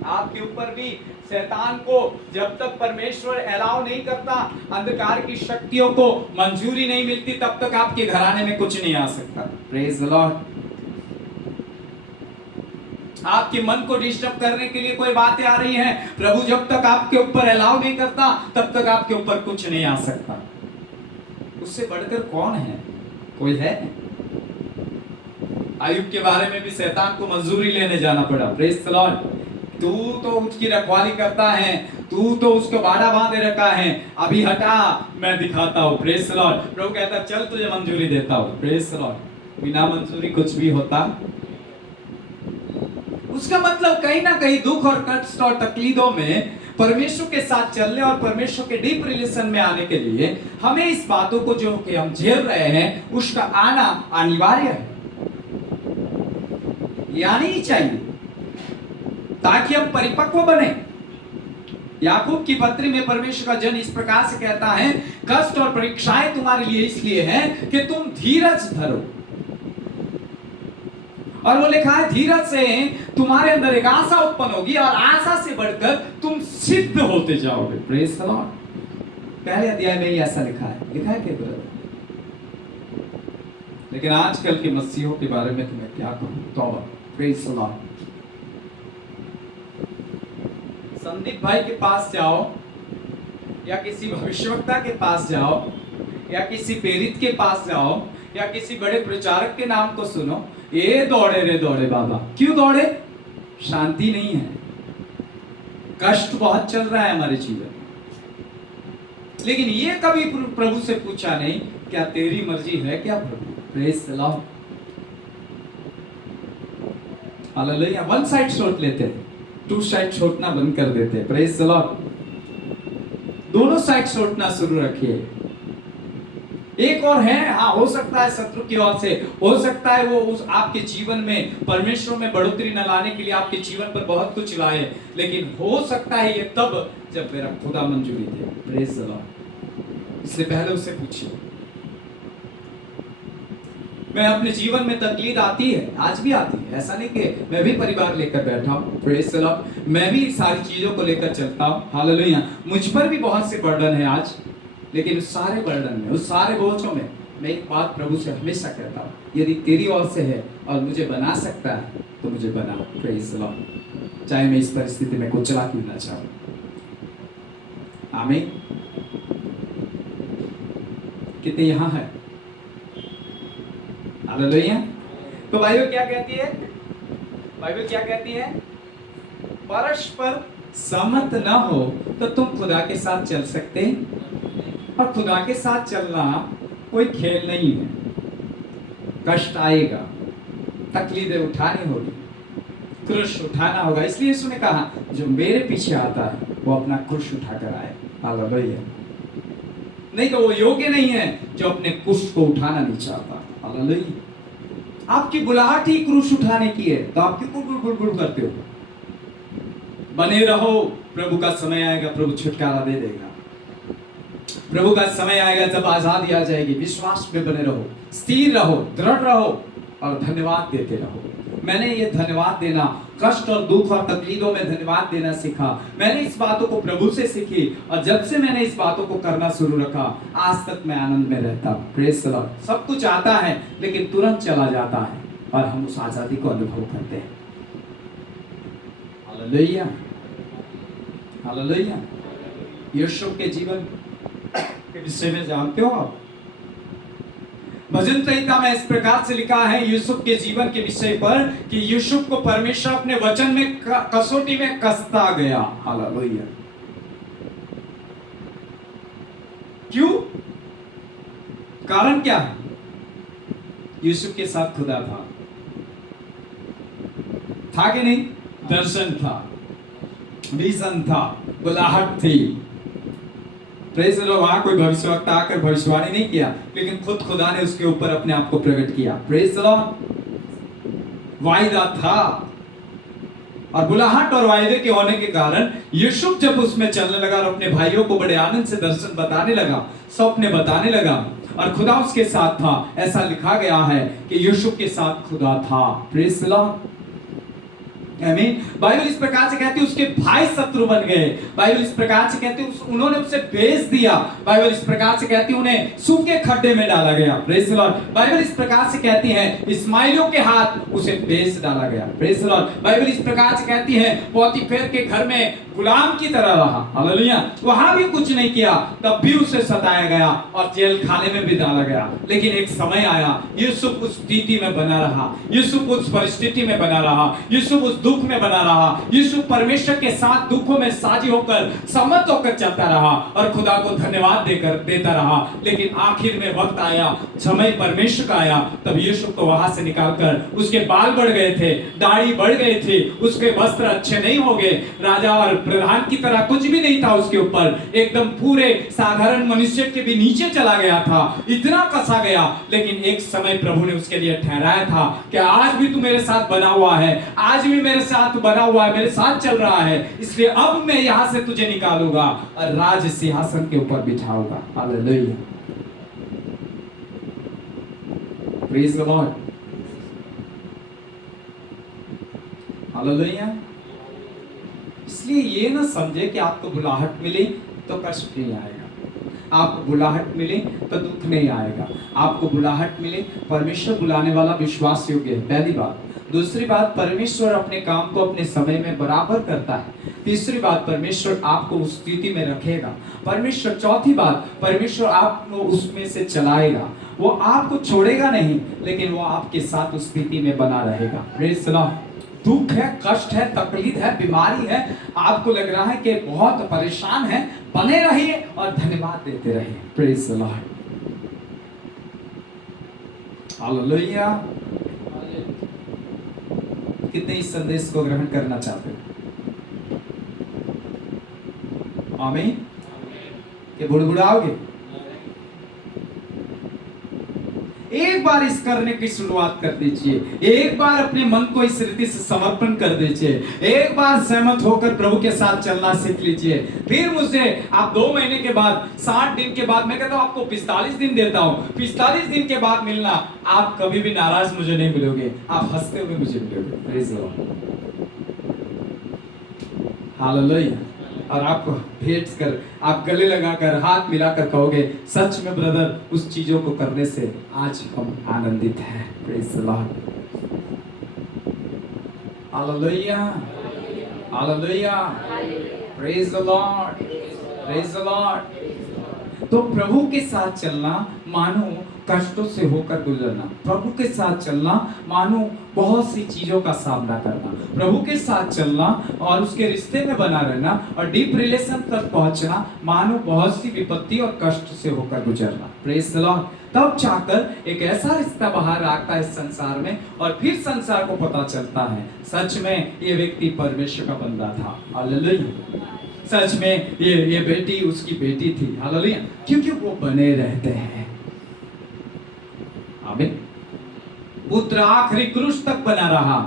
आपके ऊपर भी शैतान को जब तक परमेश्वर अलाउ नहीं करता, अंधकार की शक्तियों को मंजूरी नहीं मिलती, तब तक आपके घराने में कुछ नहीं आ सकता। Praise the Lord. आपके मन को डिस्टर्ब करने के लिए कोई बातें आ रही हैं, प्रभु जब तक आपके ऊपर अलाउ नहीं करता तब तक आपके ऊपर कुछ नहीं आ सकता। उससे बढ़कर कौन है? कोई है? आयुब के बारे में भी शैतान को मंजूरी लेने जाना पड़ा। Praise the Lord. तू तो उसकी रखवाली करता है, तू तो उसको बाड़ा बांधे रखा है, अभी हटा, मैं दिखाता हूँ। Praise the lord. प्रभु कहता चल तुझे मंजूरी देता हूँ। Praise the Lord. बिना मंजूरी कुछ भी होता। उसका मतलब कहीं ना कहीं दुख और कष्ट और तकलीफों में परमेश्वर के साथ चलने और परमेश्वर के डीप रिलेशन में आने के लिए हमें इस बातों को जो कि हम झेल रहे हैं उसका आना अनिवार्य है, यानी ही चाहिए, ताकि हम परिपक्व बने। याकूब की पत्री में परमेश्वर का जन इस प्रकार से कहता है, कष्ट और परीक्षाएं तुम्हारे लिए इसलिए हैं कि तुम धीरज धरो। और वो लिखा है धीरज से तुम्हारे अंदर एक आशा उत्पन्न होगी और आशा से बढ़कर तुम सिद्ध होते जाओगे। Praise the Lord. पहले अध्याय में ही ऐसा लिखा है क्या ब्रदर? लेकिन आजकल के मसीहों के बारे में तुम्हें क्या कहूं? तौबा। Praise the Lord. संदीप भाई के पास जाओ या किसी भविष्यवक्ता के पास जाओ या किसी प्रेरित के पास जाओ या किसी बड़े प्रचारक के नाम को सुनो, ये दौड़े रे दौड़े बाबा। क्यों दौड़े? शांति नहीं है, कष्ट बहुत चल रहा है हमारे जीवन। लेकिन ये कभी प्रभु से पूछा नहीं, क्या तेरी मर्जी है क्या प्रभु? Praise the Lord. Hallelujah. One side छोड़ लेते हैं, टू साइड छोड़ना बंद कर देते हैं। Praise the Lord. दोनों साइड छोड़ना शुरू रखिए। एक और है, हाँ, हो सकता है शत्रु की ओर से, हो सकता है वो उस आपके जीवन में परमेश्वर में बढ़ोतरी न लाने के लिए आपके जीवन पर बहुत कुछ लाए, लेकिन हो सकता है ये तब जब मेरा खुदा मंजूरी दे। Praise the Lord. इससे पहले उससे पूछिए। मैं अपने जीवन में तकलीफ आती है, आज भी आती है, ऐसा नहीं कि मैं भी परिवार लेकर बैठा हूँ। Praise the Lord. मैं भी सारी चीजों को लेकर चलता हूँ। हालेलुया। मुझ पर भी बहुत से बर्डन है आज, लेकिन उस सारे बर्डन में, उस सारे बोझों में मैं एक बात प्रभु से हमेशा कहता हूँ, यदि तेरी ओर से है और मुझे बना सकता है तो मुझे बना। Praise the Lord. चाहे मैं इस परिस्थिति में कुचला क्यों ना चाहूं। आमीन। कितने यहाँ है? हालेलुया। तो बाइबल क्या कहती है? बाइबल क्या कहती है? परस्पर सहमत ना हो तो तुम खुदा के साथ चल सकते, और खुदा के साथ चलना कोई खेल नहीं है। कष्ट आएगा, तकलीफें उठानी होगी, क्रूस उठाना होगा। इसलिए यीशु ने कहा जो मेरे पीछे आता है वो अपना क्रूस उठाकर आए। हालेलुया। नहीं तो वो योग्य नहीं है जो अपने क्रूस को उठाना नहीं चाहता। हालेलुया। आपकी बुलाहट ही क्रूस उठाने की है, तो आप क्यों बुलबुल करते हो? बने रहो, प्रभु का समय आएगा, प्रभु छुटकारा दे देगा। प्रभु का समय आएगा जब आजादी आ जाएगी। विश्वास में बने रहो, स्थिर रहो, दृढ़ रहो और धन्यवाद देते रहो। मैंने ये धन्यवाद देना, कष्ट और दुख और तकलीफों में धन्यवाद देना सीखा। मैंने इस बातों को प्रभु से सीखी और जब से मैंने इस बातों को करना शुरू रखा, आज तक मैं आनंद में रहता हूँ। Praise the Lord. सब कुछ आता है लेकिन तुरंत चला जाता है और हम उस आजादी को अनुभव करते हैं। Hallelujah, hallelujah. यूसुफ के जीवन के विषय में जानते हो आप? भजन संहिता में इस प्रकार से लिखा है यूसुफ के जीवन के विषय पर कि यूसुफ को परमेश्वर अपने वचन में कसौटी में कसता गया। हालेलुया। क्यों? कारण क्या है? यूसुफ के साथ खुदा था कि नहीं? दर्शन था, विजन था, बुलाहट थी। Praise the Lord. वहां कोई भविष्यवक्ता आकर भविष्यवाणी नहीं किया, लेकिन खुद खुदा ने उसके ऊपर अपने आप को प्रकट किया। Praise the Lord. वायदा था और बुलाहट और वायदे के होने के कारण यूसुफ जब उसमें चलने लगा और अपने भाइयों को बड़े आनंद से दर्शन बताने लगा, सपने बताने लगा और खुदा उसके साथ था। ऐसा लिखा गया है कि यूसुफ के साथ खुदा था। Praise the Lord. आमीन। बाइबल इस प्रकार से कहती है उसके भाई शत्रु बन गए। बाइबल इस प्रकार से कहती है उन्होंने उसे बेच दिया। बाइबल इस प्रकार से कहती है उन्हें सूखे खड्डे में डाला गया। Praise the Lord. बाइबल इस प्रकार से कहती है इस्माइलियों के हाथ उसे बेच डाला गया। Praise the Lord. बाइबल इस प्रकार से कहती है पोतीफेर के घर में गुलाम की तरह रहा। हालेलुया। वहां भी कुछ नहीं किया, तब भी उसे सताया गया और जेल खाने में भी डाला गया। लेकिन एक समय आया, यूसुफ उस स्थिति में बना रहा, यूसुफ उस परिस्थिति में बना रहा, यूसुफ उस दुख में बना रहा, यूसुफ परमेश्वर के साथ दुखों में साझी होकर सम्मत होकर चलता रहा और खुदा को धन्यवाद देता रहा। लेकिन आखिर में वक्त आया, समय परमेश्वर का आया, तब यूसुफ को वहां से निकालकर उसके बाल बढ़ गए थे, दाढ़ी बढ़ गई थी, उसके वस्त्र अच्छे नहीं हो गए, राजा और प्रधान की तरह कुछ भी नहीं था उसके ऊपर, एकदम पूरे साधारण मनुष्य के भी नीचे चला गया था, इतना कसा गया। लेकिन एक समय प्रभु ने उसके लिए ठहराया था कि आज भी तू मेरे साथ बना हुआ है, आज भी मेरे साथ बना हुआ है, मेरे साथ चल रहा है, इसलिए अब मैं यहां से तुझे निकालूंगा और राज सिंहासन के ऊपर बिठाऊंगा। हालेलुया। Praise the Lord. हालेलुया। इसलिए ये ना समझे कि आपको बुलाहट मिली तो कष्ट नहीं आएगा, आपको बुलाहट मिले तो दुख नहीं आएगा, आपको बुलाहट मिले, परमेश्वर बुलाने वाला विश्वास योग्य है, पहली बात। दूसरी बात, परमेश्वर अपने काम को अपने समय में बराबर करता है। तीसरी बात, परमेश्वर आपको उस स्थिति में रखेगा। परमेश्वर, चौथी बात, परमेश्वर आपको उसमें से चलाएगा, वो आपको छोड़ेगा नहीं, लेकिन वो आपके साथ उस स्थिति में बना रहेगा। Praise the Lord. दुख है, कष्ट है, तकलीफ है, बीमारी है, आपको लग रहा है कि बहुत परेशान है, बने रहिए और धन्यवाद देते रहिए। Praise the Lord. हालेलुया। कितने इस संदेश को ग्रहण करना चाहते हैं? आमीन। कि बुड़बुड़ाओगे? एक बार इस करने की शुरुआत कर दीजिए, एक बार अपने मन को इस रीति से समर्पण कर दीजिए, एक बार सहमत होकर प्रभु के साथ चलना सीख लीजिए। फिर मुझे आप 2 महीने के बाद, 60 दिन के बाद, मैं कहता हूं आपको 45 दिन देता हूं, 45 दिन के बाद मिलना, आप कभी भी नाराज मुझे नहीं मिलोगे, आप हंसते हुए मुझे मिलोगे। Praise the Lord. हालेलुया। और आपको भेंट कर, आप गले लगाकर, हाथ मिलाकर कहोगे, सच में ब्रदर, उस चीजों को करने से आज हम आनंदित हैं। Praise the Lord. Hallelujah, hallelujah, praise the Lord, praise the Lord. तो प्रभु के साथ चलना मानो कष्टों से होकर गुजरना, प्रभु के साथ चलना मानो बहुत सी चीजों का सामना करना, प्रभु के साथ चलना और उसके रिश्ते में बना रहना और डीप रिलेशन तक पहुंचना मानो बहुत सी विपत्ति और कष्ट से होकर गुजरना। Praise the Lord. तब जाकर एक ऐसा रिश्ता बाहर आता है इस संसार में और फिर संसार को पता चलता है सच में ये व्यक्ति परमेश्वर का बंदा था। हालेलुया। सच में ये बेटी उसकी बेटी थी। हालेलुया। क्योंकि वो बने रहते हैं। आमीन। पुत्र आखिरी क्रूस तक बना रहा,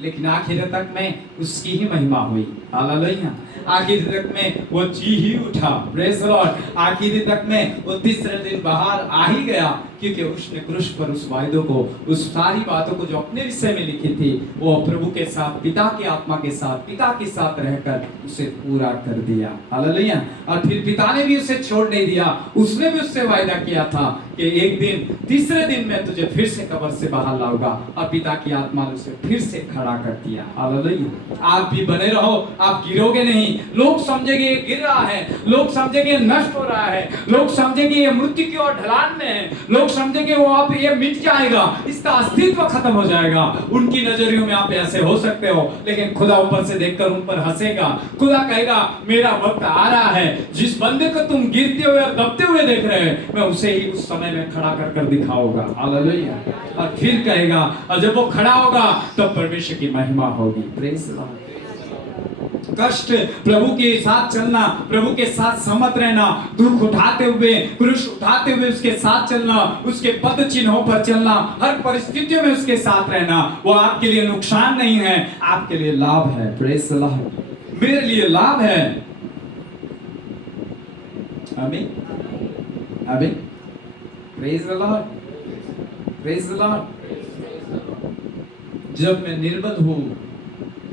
लेकिन आखिर तक में उसकी ही महिमा हुई। हालेलुया। आखिरी तक में वो जी ही उठा, प्रेज द लॉर्ड। आखिरी तक में वो तीसरे दिन बाहर आ ही गया, क्योंकि उसने क्रूस पर उस वायदों को, उस सारी बातों को जो अपने विषय में लिखी थी, वो प्रभु के साथ, पिता की आत्मा के साथ, पिता के साथ रहकर उसे पूरा कर दिया। हालेलुया। और फिर पिता ने भी उसे छोड़ नहीं दिया, उसने भी उससे वायदा किया था कि एक दिन, तीसरे दिन मैं तुझे फिर से कब्र से बाहर लाऊंगा, और पिता की आत्मा ने उसे फिर से खड़ा कर दिया। हालेलुया। आप भी बने रहो, आप गिरोगे नहीं। लोग समझेंगे ये गिर रहा है, लोग समझेंगे नष्ट हो रहा है, लोग समझेंगे ये मृत्यु की ओर ढलान में है, लोग समझेंगे वो आप ये मिट जाएगा, इसका अस्तित्व खत्म हो जाएगा। उनकी नजरियों में आप ऐसे हो सकते हो, लेकिन खुदा ऊपर से देखकर उन पर हंसेगा। खुदा कहेगा मेरा वक्त आ रहा है, जिस बंदे को तुम गिरते हुए और दबते हुए देख रहे हैं, मैं उसे ही उस समय में खड़ा कर कर दिखाऊंगा। हालेलुया। और फिर कहेगा, और जब वो खड़ा होगा तब परमेश्वर की महिमा होगी। Praise the Lord. कष्ट, प्रभु के साथ चलना, प्रभु के साथ सहमत रहना, दुख उठाते हुए, क्रूस उठाते हुए उसके साथ चलना, उसके पद चिन्हों पर चलना, हर परिस्थितियों में उसके साथ रहना, वो आपके लिए नुकसान नहीं है, आपके लिए लाभ है। Praise the Lord. मेरे लिए लाभ है। आमीन आमीन। Praise the Lord, praise the Lord. जब मैं निर्बल हूं,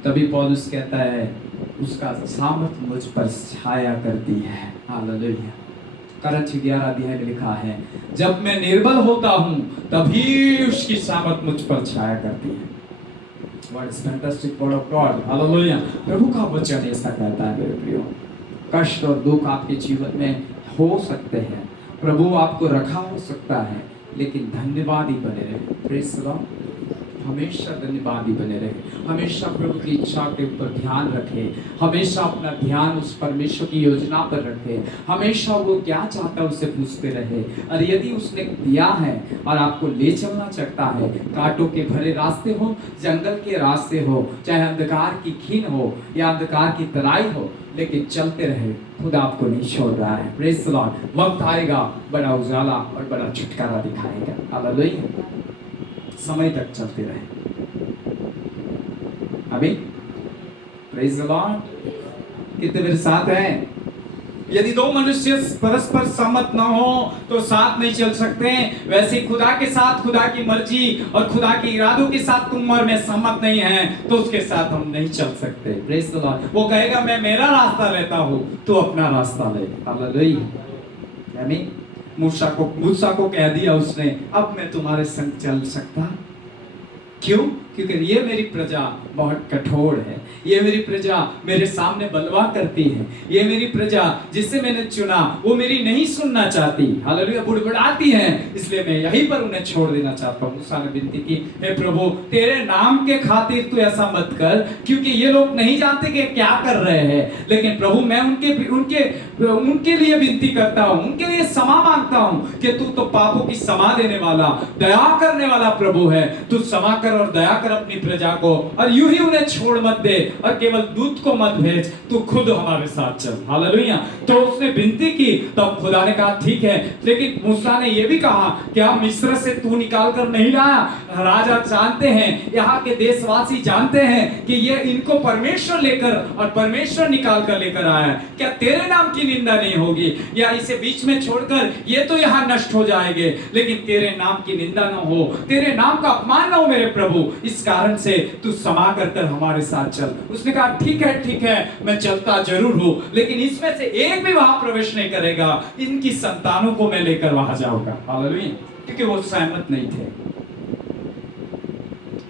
तभी पौलुस कहता है उसका सामर्थ मुझ पर छाया करती है। हालेलुया। करंथियों 11 अध्याय में लिखा है, जब मैं निर्बल होता हूं तभी उसकी सामर्थ मुझ पर छाया करती है। What is fantastic word of God. हालेलुया। प्रभु का वचन ऐसा कहता है मेरे प्रियो। कष्ट और दुख आपके जीवन में हो सकते हैं, प्रभु आपको रखा हो सकता है, लेकिन धन्यवाद ही बने रहे। Praise the Lord. हमेशा धन्यवादी बने रहे, हमेशा प्रभु की इच्छा के ऊपर ध्यान रखे, हमेशा अपना ध्यान उस परमेश्वर की योजना पर रखे, हमेशा वो क्या चाहता है उसे पूछते रहे। और यदि उसने दिया है और आपको ले चलना चाहता है, कांटों के भरे रास्ते हो, जंगल के रास्ते हो, चाहे अंधकार की खीन हो या अंधकार की तराई हो, लेकिन चलते रहे, खुदा आपको नहीं छोड़ रहा है। Praise the Lord. वक्त आएगा, बड़ा उजाला और बड़ा छुटकारा दिखाएगा। हालेलुया। समय तक चलते रहे। आमीन। Praise the Lord. कितने मेरे साथ हैं? यदि दो मनुष्य परस्पर सहमत न हो तो साथ नहीं चल सकते। वैसे खुदा के साथ, खुदा की मर्जी और खुदा के इरादों के साथ तुम और मैं सहमत नहीं है, तो उसके साथ हम नहीं चल सकते। Praise the Lord. वो कहेगा मैं मेरा रास्ता लेता हूं, तू अपना रास्ता ले। हालेलुया। आमीन। मूसा को कह दिया उसने, अब मैं तुम्हारे संग चल सकता। क्यों? क्योंकि ये मेरी प्रजा बहुत कठोर है, ये मेरी प्रजा मेरे सामने बलवा करती है, ये मेरी प्रजा जिसे मैंने चुना वो मेरी नहीं सुनना चाहती। हालेलुया। बुड़बुड़ाती है, इसलिए मैं यहीं पर उन्हें छोड़ देना चाहता हूँ। मूसा ने विनती की, हे प्रभु तेरे नाम के खातिर तू ऐसा मत कर, क्योंकि ये लोग नहीं जानते कि क्या कर रहे हैं। लेकिन प्रभु मैं उनके लिए विनती करता हूँ, उनके लिए क्षमा मांगता हूँ कि तू तो पापों की क्षमा देने वाला, दया करने वाला प्रभु है। तू क्षमा कर और दया कर अपनी प्रजा को, और यूं ही उन्हें छोड़ मत दे, और केवल दूत को मत भेज, तू खुद हमारे साथ चल। हालेलुया। तो उसने विनती की, तब खुदा ने कहा ठीक है। लेकिन मूसा ने यह भी कहा कि हम मिस्र से तू निकाल कर नहीं लाया। राजा जानते हैं, यहाँ के देशवासी जानते हैं कि ये इनको परमेश्वर लेकर और परमेश्वर निकाल कर लेकर आया। क्या तेरे नाम की निंदा नहीं होगी? या इसे बीच में छोड़कर ये तो यहाँ नष्ट हो जाएंगे, लेकिन तेरे नाम की निंदा न हो, तेरे नाम का अपमान न हो मेरे प्रभु, इस कारण से तू क्षमा कर हमारे साथ चल। उसने कहा ठीक है, मैं चलता जरूर हूं, लेकिन इसमें से एक भी वहां प्रवेश नहीं करेगा, इनकी संतानों को मैं लेकर वहां जाऊंगा। हालेलुया। क्योंकि वो सहमत नहीं थे।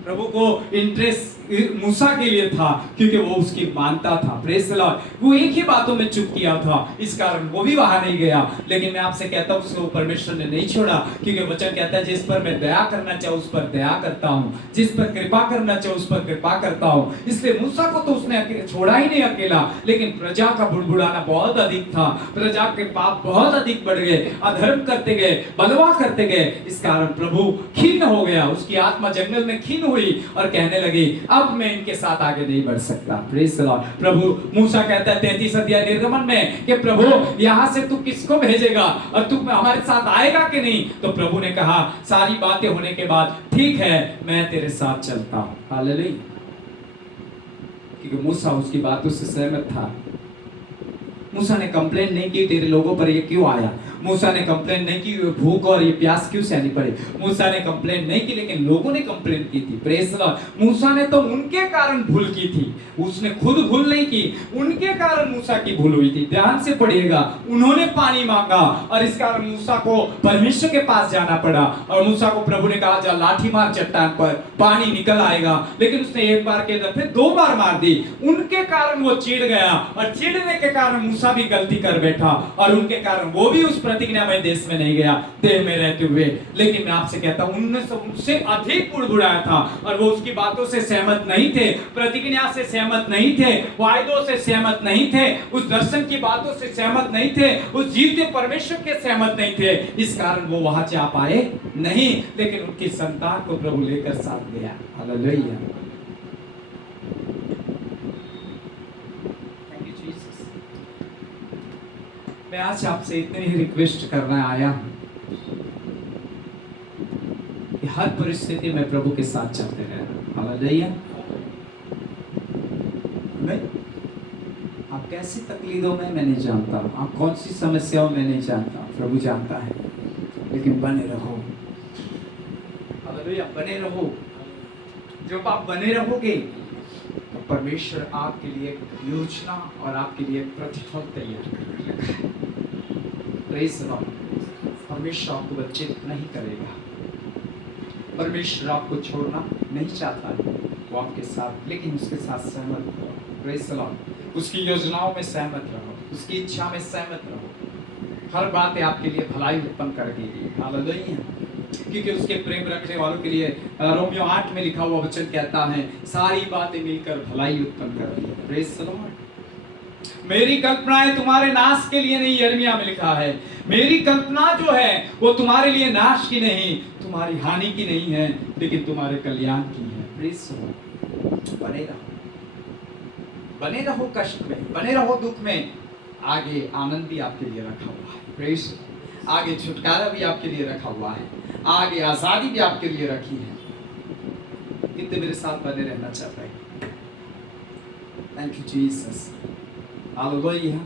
प्रभु को इंटरेस्ट मूसा के लिए था, क्योंकि वो उसकी मानता था। Praise the Lord. वो एक ही बातों में चुप किया था, इस कारण वो भी वहां नहीं गया। लेकिन मैं आपसे कहता हूं, उसको परमेश्वर ने नहीं छोड़ा, क्योंकि वचन कहता है जिस पर मैं दया करना चाहूं उस पर दया करता हूं, जिस पर कृपा करना चाहूं उस पर कृपा करता हूं। इसलिए मूसा को तो उसने छोड़ा ही नहीं अकेला, लेकिन प्रजा का बुड़बुड़ाना बहुत अधिक था, प्रजा के पाप बहुत अधिक बढ़ गए, अधर्म करते गए, बलवा करते गए। इस कारण प्रभु खिन्न हो गया, उसकी आत्मा जंगल में खिन्न हुई और कहने लगी अब मैं इनके साथ आगे नहीं बढ़ सकता। Praise the lord. प्रभु मूसा कहता है 33 अध्याय निर्गमन में कि प्रभु यहां से तू किसको भेजेगा और तू हमारे साथ आएगा कि नहीं? तो प्रभु ने कहा सारी बातें होने के बाद ठीक है, मैं तेरे साथ चलता हूं। हालेलुया। क्योंकि मूसा उसकी बातों से सहमत था। मूसा ने कंप्लेन नहीं की तेरे लोगों पर ये क्यों आया, मूसा ने कंप्लेन नहीं की भूख और ये प्यास क्यों सहनी पड़ी, मूसा ने कंप्लेन नहीं की, लेकिन लोगों ने कंप्लेन की थी। Praise the Lord. मूसा ने तो उनके कारण भूल की थी, उसने खुद भूल नहीं की, उनके कारण मूसा की भूल हुई थी। ध्यान से पढ़िएगा, उन्होंने पानी मांगा और इस कारण मूसा को परमेश्वर के पास जाना पड़ा और मूसा को प्रभु ने कहा जा लाठी मार चट्टान पर, पानी निकल आएगा। लेकिन उसने एक बार के फिर 2 बार मार दी, उनके कारण वो चिढ़ गया और चिढ़ने के कारण मूसा भी गलती कर बैठा और उनके कारण वो भी उस प्रतिज्ञामय देश में नहीं गया देह में रहते हुए। लेकिन मैं आपसे कहता हूं उनमें से उनसे अधिक बुड़बुड़ाया था और वो उसकी बातों से सहमत नहीं थे, प्रतिज्ञा से सहमत नहीं थे, वायदों से सहमत नहीं थे, उस दर्शन की बातों से सहमत नहीं थे, उस जीवते परमेश्वर के सहमत नहीं थे। इस कारण वो वहां जा पाए नहीं, लेकिन उनकी संतान को प्रभु लेकर साथ गया। हालेलुया। मैं आज आपसे इतनी ही रिक्वेस्ट करना आया हूं कि हर परिस्थिति में प्रभु के साथ चलते रहना। हालेलुया। आप कैसी तकलीफों में मैं नहीं जानता, आप कौन सी समस्याओं में नहीं जानता, प्रभु जानता है, लेकिन बने रहो। हालेलुया, बने रहो। जब आप बने रहोगे तो परमेश्वर आपके लिए एक योजना और आपके लिए एक प्रतिफल तैयार कर रखा है। Praise the Lord. परमेश्वर आपको वंचित नहीं करेगा, परमेश्वर आपको छोड़ना नहीं चाहता है, वो आपके साथ, लेकिन उसके साथ सहमत रहो। Praise the Lord. उसकी योजनाओं में सहमत रहो, उसकी इच्छा में सहमत रहो। हर बात आपके लिए भलाई उत्पन्न करेगी। हालेलुया। क्योंकि उसके प्रेम रखने वालों के लिए रोमियो 8 में लिखा हुआ वचन कहता है सारी बातें मिलकर भलाई उत्पन्न कर रही है। Praise the Lord. मेरी कल्पनाएं तुम्हारे नाश के लिए नहीं, यिर्मयाह में लिखा है, मेरी कल्पना जो है वो तुम्हारे लिए नाश की नहीं, तुम्हारी हानि की नहीं है, लेकिन तुम्हारे कल्याण की है। Praise the Lord. बने रहो, बने रहो कष्ट में, बने रहो दुख में। आगे आनंद भी आपके लिए रखा हुआ है। प्रेज़। आगे छुटकारा भी आपके लिए रखा हुआ है, आगे आजादी भी आपके लिए रखी है। कितने मेरे साथ बने रहना चाहते हैं? Thank you Jesus. Hallelujah,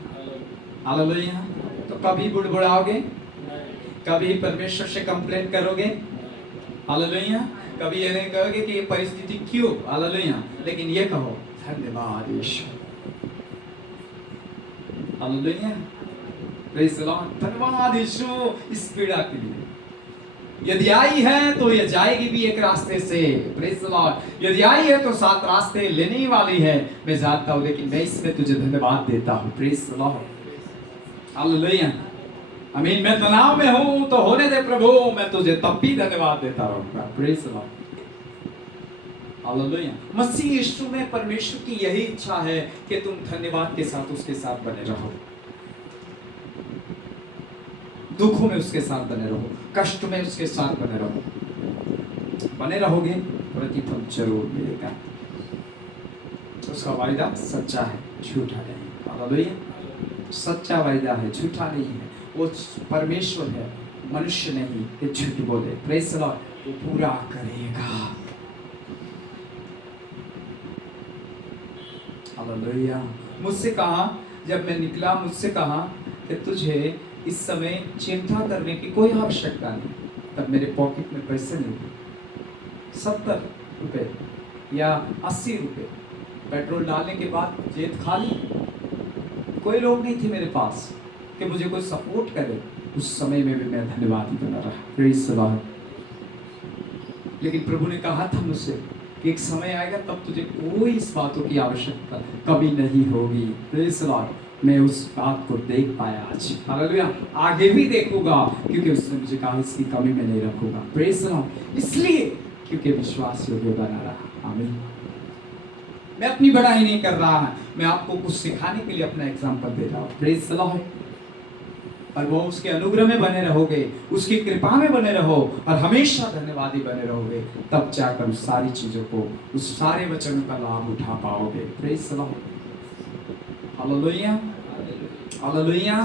hallelujah. तो कभी बुड़बुड़ाओगे, कभी परमेश्वर से कंप्लेंट करोगे, हालेलुया, कभी ये नहीं कहोगे कि ये परिस्थिति क्यों, हालेलुया, लेकिन ये कहो धन्यवाद यीशु। हालेलुया, प्रेज़ द लॉर्ड। धन्यवाद यीशु इस पीड़ा के लिए। यदि आई है तो ये जाएगी भी एक रास्ते से। Praise the Lord. यदि आई है तो 7 रास्ते लेने ही वाली है, मैं जानता हूं, लेकिन मैं इसमें तुझे धन्यवाद देता हूं। Praise the Lord. हालेलुया। आमीन। मैं तनाव में हूं तो होने दे प्रभु, मैं तुझे तब भी धन्यवाद देता रहूंगा। Praise the Lord. हालेलुया। मसीह यीशु में परमेश्वर की यही इच्छा है कि तुम धन्यवाद के साथ उसके साथ बने रहो, दुखों में उसके साथ बने रहो, कष्ट में उसके साथ बने रहो। बने रहोगे, प्रतिफल जरूर मिलेगा। उसका वायदा सच्चा है, झूठा नहीं। हालेलुया। सच्चा वायदा है, झूठा नहीं है। वो परमेश्वर है, मनुष्य नहीं कि झूठ बोले। Praise the Lord. वो पूरा करेगा। हालेलुया। मुझसे कहा, जब मैं निकला मुझसे कहा कि तुझे इस समय चिंता करने की कोई आवश्यकता नहीं। तब मेरे पॉकेट में पैसे नहीं थे, 70 रुपये या 80 रुपये। पेट्रोल डालने के बाद जेब खाली, कोई लोग नहीं थे मेरे पास कि मुझे कोई सपोर्ट करे। उस समय में भी मैं धन्यवादी बना रहा। Praise the Lord. लेकिन प्रभु ने कहा था मुझसे कि एक समय आएगा तब तुझे कोई इस बातों की आवश्यकता कभी नहीं होगी। Praise the Lord. मैं उस बात को देख पाया आज। हालेलुया। आगे भी देखूंगा, क्योंकि उसने मुझे कहा इसकी कमी में नहीं रखूंगा। Praise the Lord. इसलिए क्योंकि विश्वास योग्य बना रहा। आमीन। मैं अपनी बड़ाई नहीं कर रहा, मैं आपको कुछ सिखाने के लिए अपना एग्जाम्पल दे रहा हूँ। Praise the Lord. और वो उसके अनुग्रह में बने रहोगे, उसकी कृपा में बने रहो और हमेशा धन्यवादी बने रहोगे, तब जाकर उस सारी चीजों को, उस सारे वचनों का लाभ उठा पाओगे। Praise the Lord. Hallelujah, hallelujah.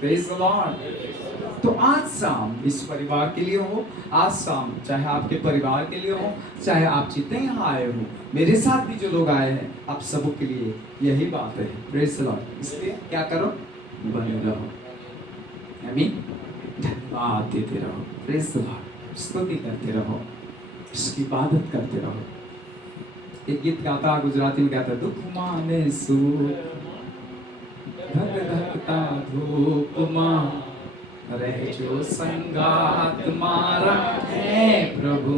Praise the Lord. तो आज शाम इस परिवार के लिए हो, आज शाम चाहे आपके परिवार के लिए हो, चाहे आप जितने यहाँ आए हो, मेरे साथ भी जो लोग आए हैं, आप सबों के लिए यही बात है। Praise the Lord. इसलिए क्या करो, बने रहो, आमीन, धन्यवाद देते रहो, प्रेज द लॉर्ड, स्तुति करते रहो, उसकी इबादत करते रहो। एक गीत गाता, गुजराती में गाता, दुख माने सूर धक धकता धूप मां रहजो संगात मारा है प्रभु,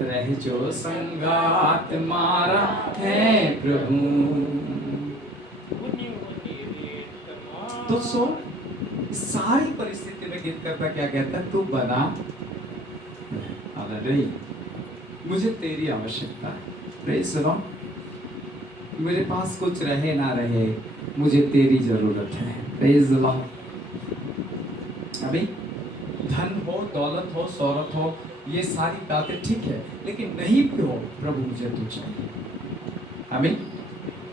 रहजो संगात मारा है प्रभु। तो सो सारी परिस्थिति में गीत करता क्या कहता है, तू बना हालेलुया, मुझे तेरी आवश्यकता है। Praise the Lord. मेरे पास कुछ रहे ना रहे, मुझे तेरी जरूरत है। Praise the Lord. अभी धन हो, दौलत हो, शौहरत हो, ये सारी बातें ठीक है, लेकिन नहीं भी हो, प्रभु मुझे तू चाहिए। आमीन।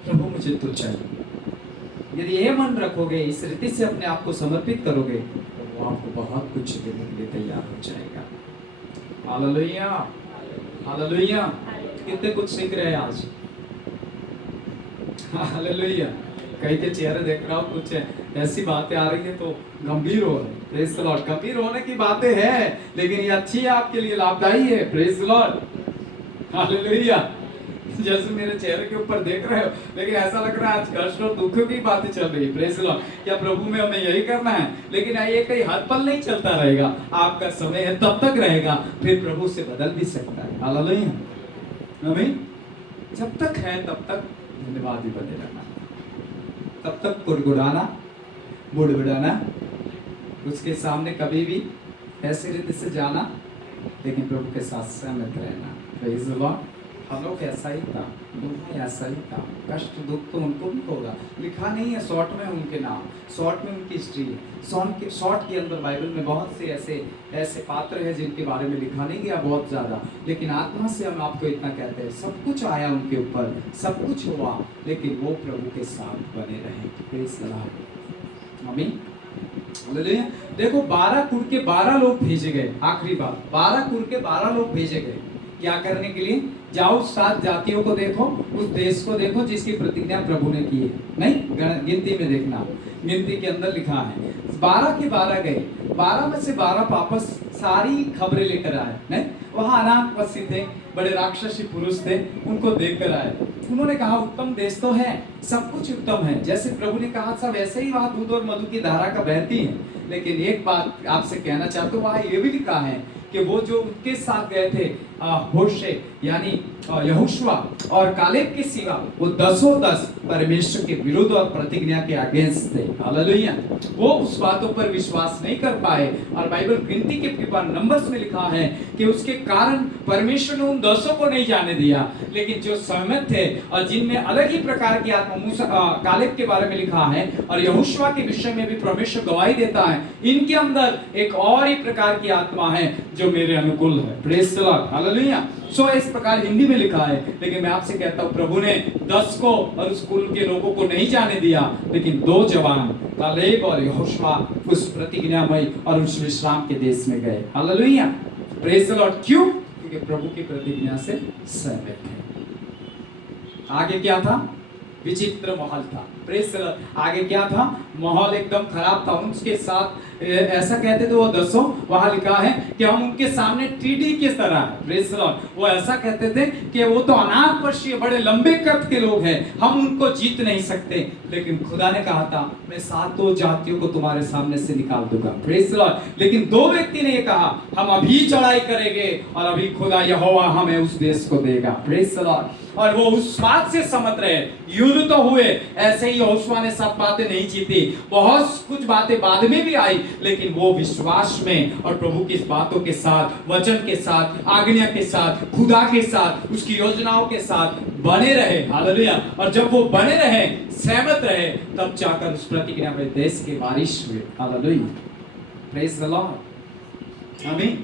प्रभु मुझे तू चाहिए। यदि ये मन रखोगे, इस रीति से अपने आप को समर्पित करोगे, तो वो आपको बहुत कुछ देने के लिए तैयार हो जाएगा। Hallelujah, hallelujah. कितने कुछ सीख रहे हैं आज। हालेलुया। कई के चेहरे देख रहा हूँ, कुछ ऐसी बातें आ रही है तो गंभीर हो रहे। Praise the Lord. गंभीर होने की बातें हैं, लेकिन ये अच्छी है, आपके लिए लाभदायी है। Praise the Lord. हालेलुया। जैसे मेरे चेहरे के ऊपर देख रहे हो, लेकिन ऐसा लग रहा है आज कष्ट और दुखों की बातें चल रही है। Praise the Lord. क्या प्रभु में हमें यही करना है? लेकिन ये कहीं हर पल नहीं चलता रहेगा, आपका समय है तब तक रहेगा, फिर प्रभु से बदल भी सकता है। हालेलुया। आमीन। जब तक है तब तक धन्यवाद ही बने रहना, तब तक गुड़गुड़ाना, बुड़बुड़ाना, उसके सामने कभी भी ऐसे रीति से जाना, लेकिन प्रभु के साथ सहमत रहना। Praise the Lord. हम लोग ऐसा ही था, उनका ऐसा ही था। कष्ट दुख तो उनको भी होगा, लिखा नहीं है शॉर्ट में उनके नाम, शॉर्ट में उनकी हिस्ट्री है। शॉर्ट के अंदर बाइबल में बहुत से ऐसे पात्र हैं जिनके बारे में लिखा नहीं गया बहुत ज़्यादा, लेकिन आत्मा से हम आपको इतना कहते हैं, सब कुछ आया उनके ऊपर, सब कुछ हुआ, लेकिन वो प्रभु के साथ बने रहे। Praise the Lord. आमीन। हालेलुया। देखो 12 कुल के 12 लोग भेजे गए। आखिरी बात, 12 कुल के 12 लोग भेजे गए। क्या करने के लिए? जाओ 7 जातियों को देखो, उस देश को देखो जिसकी प्रतिज्ञा प्रभु ने की है। नहीं, गिनती में देखना, गिनती के अंदर लिखा है 12 के 12 गए, 12 में से 12 वापस सारी खबरें लेकर आए। नहीं, वहां अनाथ पक्षी थे, बड़े राक्षसी पुरुष थे, उनको देखकर आए। उन्होंने कहा उत्तम देश तो है, सब कुछ उत्तम है, जैसे प्रभु ने कहा था वैसे ही वहां दूध और मधु की धारा का बहती है। लेकिन एक बात आपसे कहना चाहता हूँ, वहां ये भी लिखा है कि वो जो उनके साथ गए थे होशे यानी यहोशुआ और कालेब के सिवा, वो 10 परमेश्वर के विरुद्ध और प्रतिज्ञा के अगेंस्ट थे। हालेलुया। वो उस बातों पर विश्वास नहीं कर पाए, और बाइबल गिनती के पेपर नंबर्स में लिखा है कि उसके कारण परमेश्वर ने उन 10 को नहीं जाने दिया, लेकिन जो सहमत थे और जिनमें अलग ही प्रकार की आत्मा, मूसा कालेब के बारे में लिखा है और यहोशुआ के विषय में भी परमेश्वर गवाही देता है, इनके अंदर एक और ही प्रकार की आत्मा है जो मेरे अनुकूल है। Praise the Lord. हालेलुया। सो इस प्रकार हिंदी में लिखा है, लेकिन मैं आपसे कहता हूं प्रभु ने 10 को और उस कुल के लोगों को नहीं जाने दिया, लेकिन 2 जवान कालेब और यहोशुआ उस प्रतिज्ञामय और उस विश्राम के देश में गए। हालेलुया। Praise the Lord. क्यों? क्योंकि प्रभु की प्रतिज्ञा से सहमत थे। आगे क्या था? विचित्र माहौल था। Praise the Lord. आगे क्या था? माहौल एकदम खराब था। उनके साथ ऐसा कहते थे वो 10, वहां लिखा है कि हम उनके सामने टीडी की तरह है। Praise the Lord. वो ऐसा कहते थे कि वो तो अनाथ पक्षी, बड़े लंबे कद के लोग हैं, हम उनको जीत नहीं सकते। लेकिन खुदा ने कहा था मैं 7 जातियों को तुम्हारे सामने से निकाल दूंगा। Praise the Lord. लेकिन 2 व्यक्ति ने ये कहा हम अभी चढ़ाई करेंगे और अभी खुदा यहोवा हमें उस देश को देगा। Praise the Lord. और वो उस बात से सहमत रहे। युद्ध तो हुए, ऐसे ही यहोशुआ ने सब बातें नहीं जीती, बहुत कुछ बातें बाद में भी आई, लेकिन वो विश्वास में और प्रभु की बातों के साथ, वचन के साथ, आज्ञा के साथ, खुदा के साथ, उसकी योजनाओं के साथ बने रहे। हालेलुया। और जब वो बने रहे, सहमत रहे, तब जाकर उस प्रतिज्ञा में देश के बारिश हुए। हालेलुया। Praise the Lord. आमीन।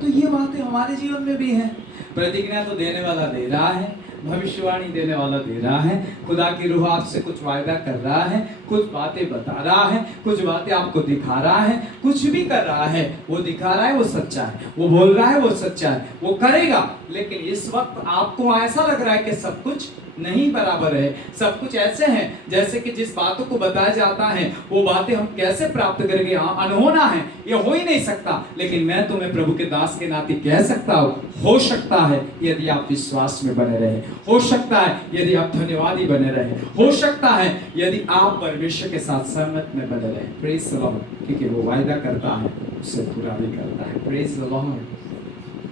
तो ये बातें हमारे जीवन में भी हैं। प्रतिज्ञा तो देने वाला दे रहा है, भविष्यवाणी देने वाला दे रहा है, खुदा की रूह आपसे कुछ वायदा कर रहा है, कुछ बातें बता रहा है, कुछ बातें आपको दिखा रहा है, कुछ भी कर रहा है, वो दिखा रहा है वो सच्चा है, वो बोल रहा है वो सच्चा है, वो करेगा। लेकिन इस वक्त आपको ऐसा लग रहा है कि सब कुछ नहीं बराबर है, सब कुछ ऐसे हैं जैसे कि जिस बातों को बताया जाता है वो बातें हम कैसे प्राप्त करेंगे, अनहोना है, ये हो ही नहीं सकता। लेकिन मैं तुम्हें प्रभु के दास के नाते कह सकता हूँ, हो सकता है यदि आप विश्वास में बने रहे, हो सकता है यदि आप धन्यवादी बने रहे, हो सकता है यदि आप परमेश्वर के साथ सहमत में बने रहे। प्रेज द लॉर्ड, क्योंकि वो वायदा करता है उसे पूरा भी करता है। प्रेज द लॉर्ड,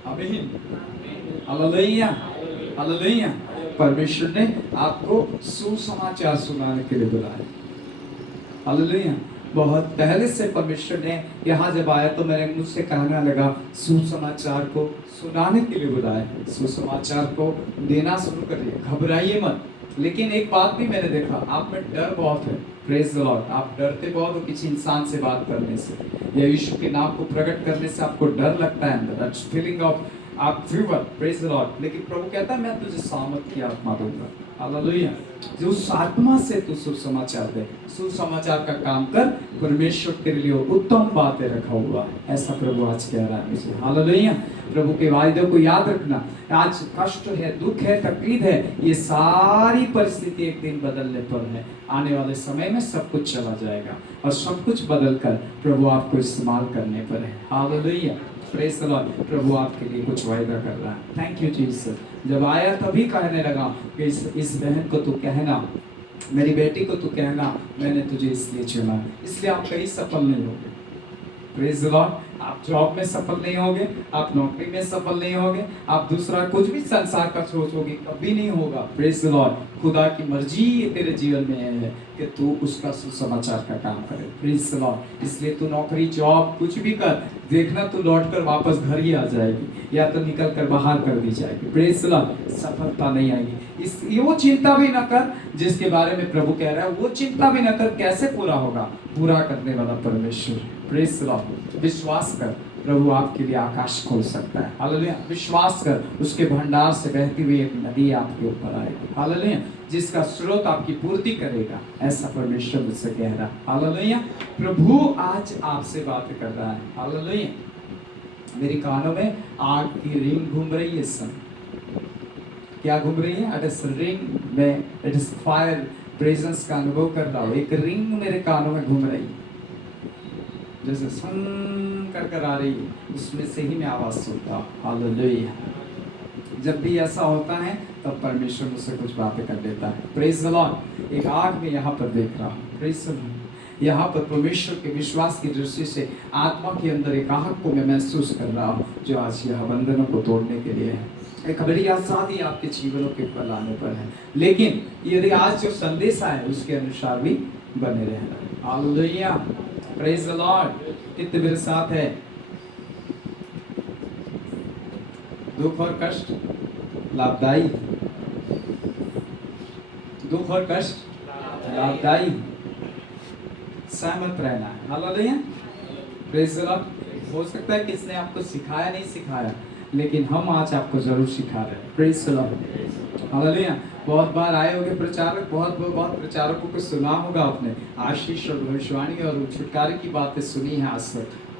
आमीन, हालेलुया, हालेलुया। परमेश्वर ने आपको सुसमाचार सुनाने के लिए बुलाया, हालेलुया। बहुत पहले से परमेश्वर ने यहाँ जब आया तो मेरे मुंह से कहना लगा सुसमाचार को सुनाने के लिए बुलाया, सुसमाचार को देना शुरू करिए, घबराइए मत। लेकिन एक बात भी मैंने देखा, आप में डर बहुत है। प्रेज द लॉर्ड, आप डरते बहुत हो किसी इंसान से बात करने से या यीशु के नाम को प्रकट करने से, आपको डर लगता है अंदर, दैट्स फीलिंग ऑफ आप फीवर। Praise the Lord. लेकिन प्रभु कहता है मैं तुझे सामर्थ की आत्मा दूंगा, हालेलुया। जो उस आत्मा से तू सुसमाचार दे, सुसमाचार का काम कर, परमेश्वर तेरे लिए उत्तम बातें रखा हुआ है, ऐसा प्रभु आज कह रहा है मुझे, हालेलुया। प्रभु के वायदे को याद रखना। आज कष्ट है, दुख है, तकलीफ है, ये सारी परिस्थिति एक दिन बदलने पर है। आने वाले समय में सब कुछ चला जाएगा और सब कुछ बदल कर प्रभु आपको इस्तेमाल करने पर है, हालेलुया। Praise the lord. प्रभु आपके लिए कुछ वायदा कर रहा है। Thank you Jesus. जब आया तभी कहने लगा कि इस बहन को तू कहना, मेरी बेटी को तू कहना, मैंने तुझे इसलिए चुना, इसलिए आप कहीं सफल नहीं होगे। Praise the Lord. आप जॉब में सफल नहीं होगे, आप नौकरी में सफल नहीं होगे, आप दूसरा कुछ भी संसार का सोचोगे, कभी नहीं होगा। Praise the Lord. खुदा की मर्जी तेरे जीवन में है कि तू उसका सुसमाचार का काम करे। Praise the Lord. इसलिए तू नौकरी, जॉब कुछ भी कर, देखना तू लौट कर वापस घर ही आ जाएगी या तो निकल कर बाहर कर दी जाएगी। Praise the Lord. सफलता नहीं आएगी। ये वो चिंता भी न कर जिसके बारे में प्रभु कह रहा है, वो चिंता भी न कर कैसे पूरा होगा, पूरा करने वाला परमेश्वर। Praise the Lord. विश्वास कर, प्रभु आपके लिए आकाश खोल सकता है, हालेलुया। विश्वास कर, उसके भंडार से बहती हुई एक नदी आपके ऊपर आएगी, हालेलुया, जिसका स्रोत आपकी पूर्ति करेगा, ऐसा परमेश्वर मुझसे कह रहा है, हालेलुया। प्रभु आज आपसे बात कर रहा है, हालेलुया। मेरी कानों में आग की रिंग घूम रही है इस समय। क्या घूम रही है? इट इज रिंग में, इट इज फायर प्रेजेंस का अनुभव कर रहा हूँ। एक रिंग मेरे कानों में घूम रही है, जैसे सुन कर आ रही है, उसमें से ही मैं आवाज सुनता हूँ, हालेलुया। जब भी ऐसा होता है तब परमेश्वर मुझसे कुछ बातें कर देता है। Praise the Lord. एक आग में यहाँ पर देख रहा हूँ, प्रेज द लॉर्ड। यहाँ पर परमेश्वर के विश्वास की दृष्टि से आत्मा के अंदर एक आग को मैं महसूस कर रहा हूँ, जो आज यह बंधनों को तोड़ने के लिए है। एक बड़ी आजादी आपके जीवनों के ऊपर लाने पर है। लेकिन यदि आज जो संदेश आए उसके अनुसार भी बने रहना, हालेलुया। Praise the Lord. कितने मेरे साथ है? दुख और कष्ट लाभदायी, दुख और कष्ट लाभदायी, सहमत रहना है, हालेलुया। Praise the Lord. हो सकता है किसने आपको सिखाया नहीं सिखाया, लेकिन हम आज आपको जरूर सिखा रहे हैं। Praise the Lord, hallelujah. बहुत बार आए होंगे प्रचारक, बहुत प्रचारकों को सुना होगा आपने, आशीष और भविष्यवाणी और छुटकारे की बातें सुनी है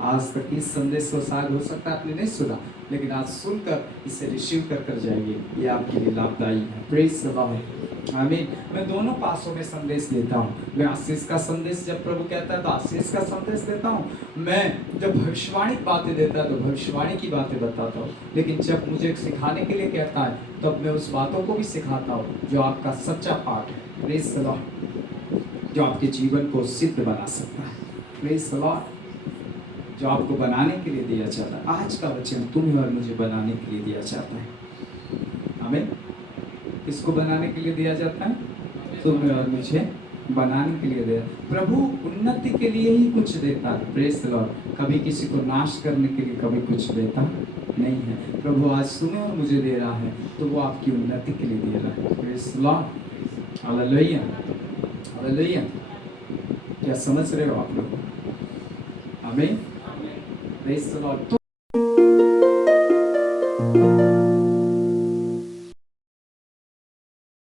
आज तक इस संदेश को शायद हो सकता है आपने नहीं सुना, लेकिन आज सुनकर इसे रिसीव कर जाइए, ये आपके लिए लाभदायी है। प्रेज द लॉर्ड, आमीन। मैं दोनों पासों में संदेश देता हूँ। मैं आशीष का संदेश जब प्रभु कहता है तो आशीष का संदेश देता हूँ, मैं जब भविष्यवाणी की बातें देता है तो भविष्यवाणी की बातें बताता हूँ, लेकिन जब मुझे सिखाने के लिए कहता है तब मैं उस बातों को भी सिखाता हूँ जो आपका सच्चा पाठ है। Praise the Lord. जो आपके जीवन को सिद्ध बना सकता है। Praise the Lord. जो आपको बनाने के लिए दिया जाता है। आज का वचन तुम्हें और मुझे बनाने के लिए दिया जाता है, आमीन। किसको बनाने के लिए दिया जाता है? तुम्हें और मुझे बनाने के लिए दिया। प्रभु उन्नति के लिए ही कुछ देता है, प्रेज द लॉर्ड। कभी किसी को नाश करने के लिए कभी कुछ देता नहीं है। प्रभु आज तुम्हें और मुझे दे रहा है तो वो आपकी उन्नति के लिए दे रहा है। Praise the Lord, hallelujah, hallelujah. क्या समझ रहे हो आप लोग? आमीन। Praise the Lord.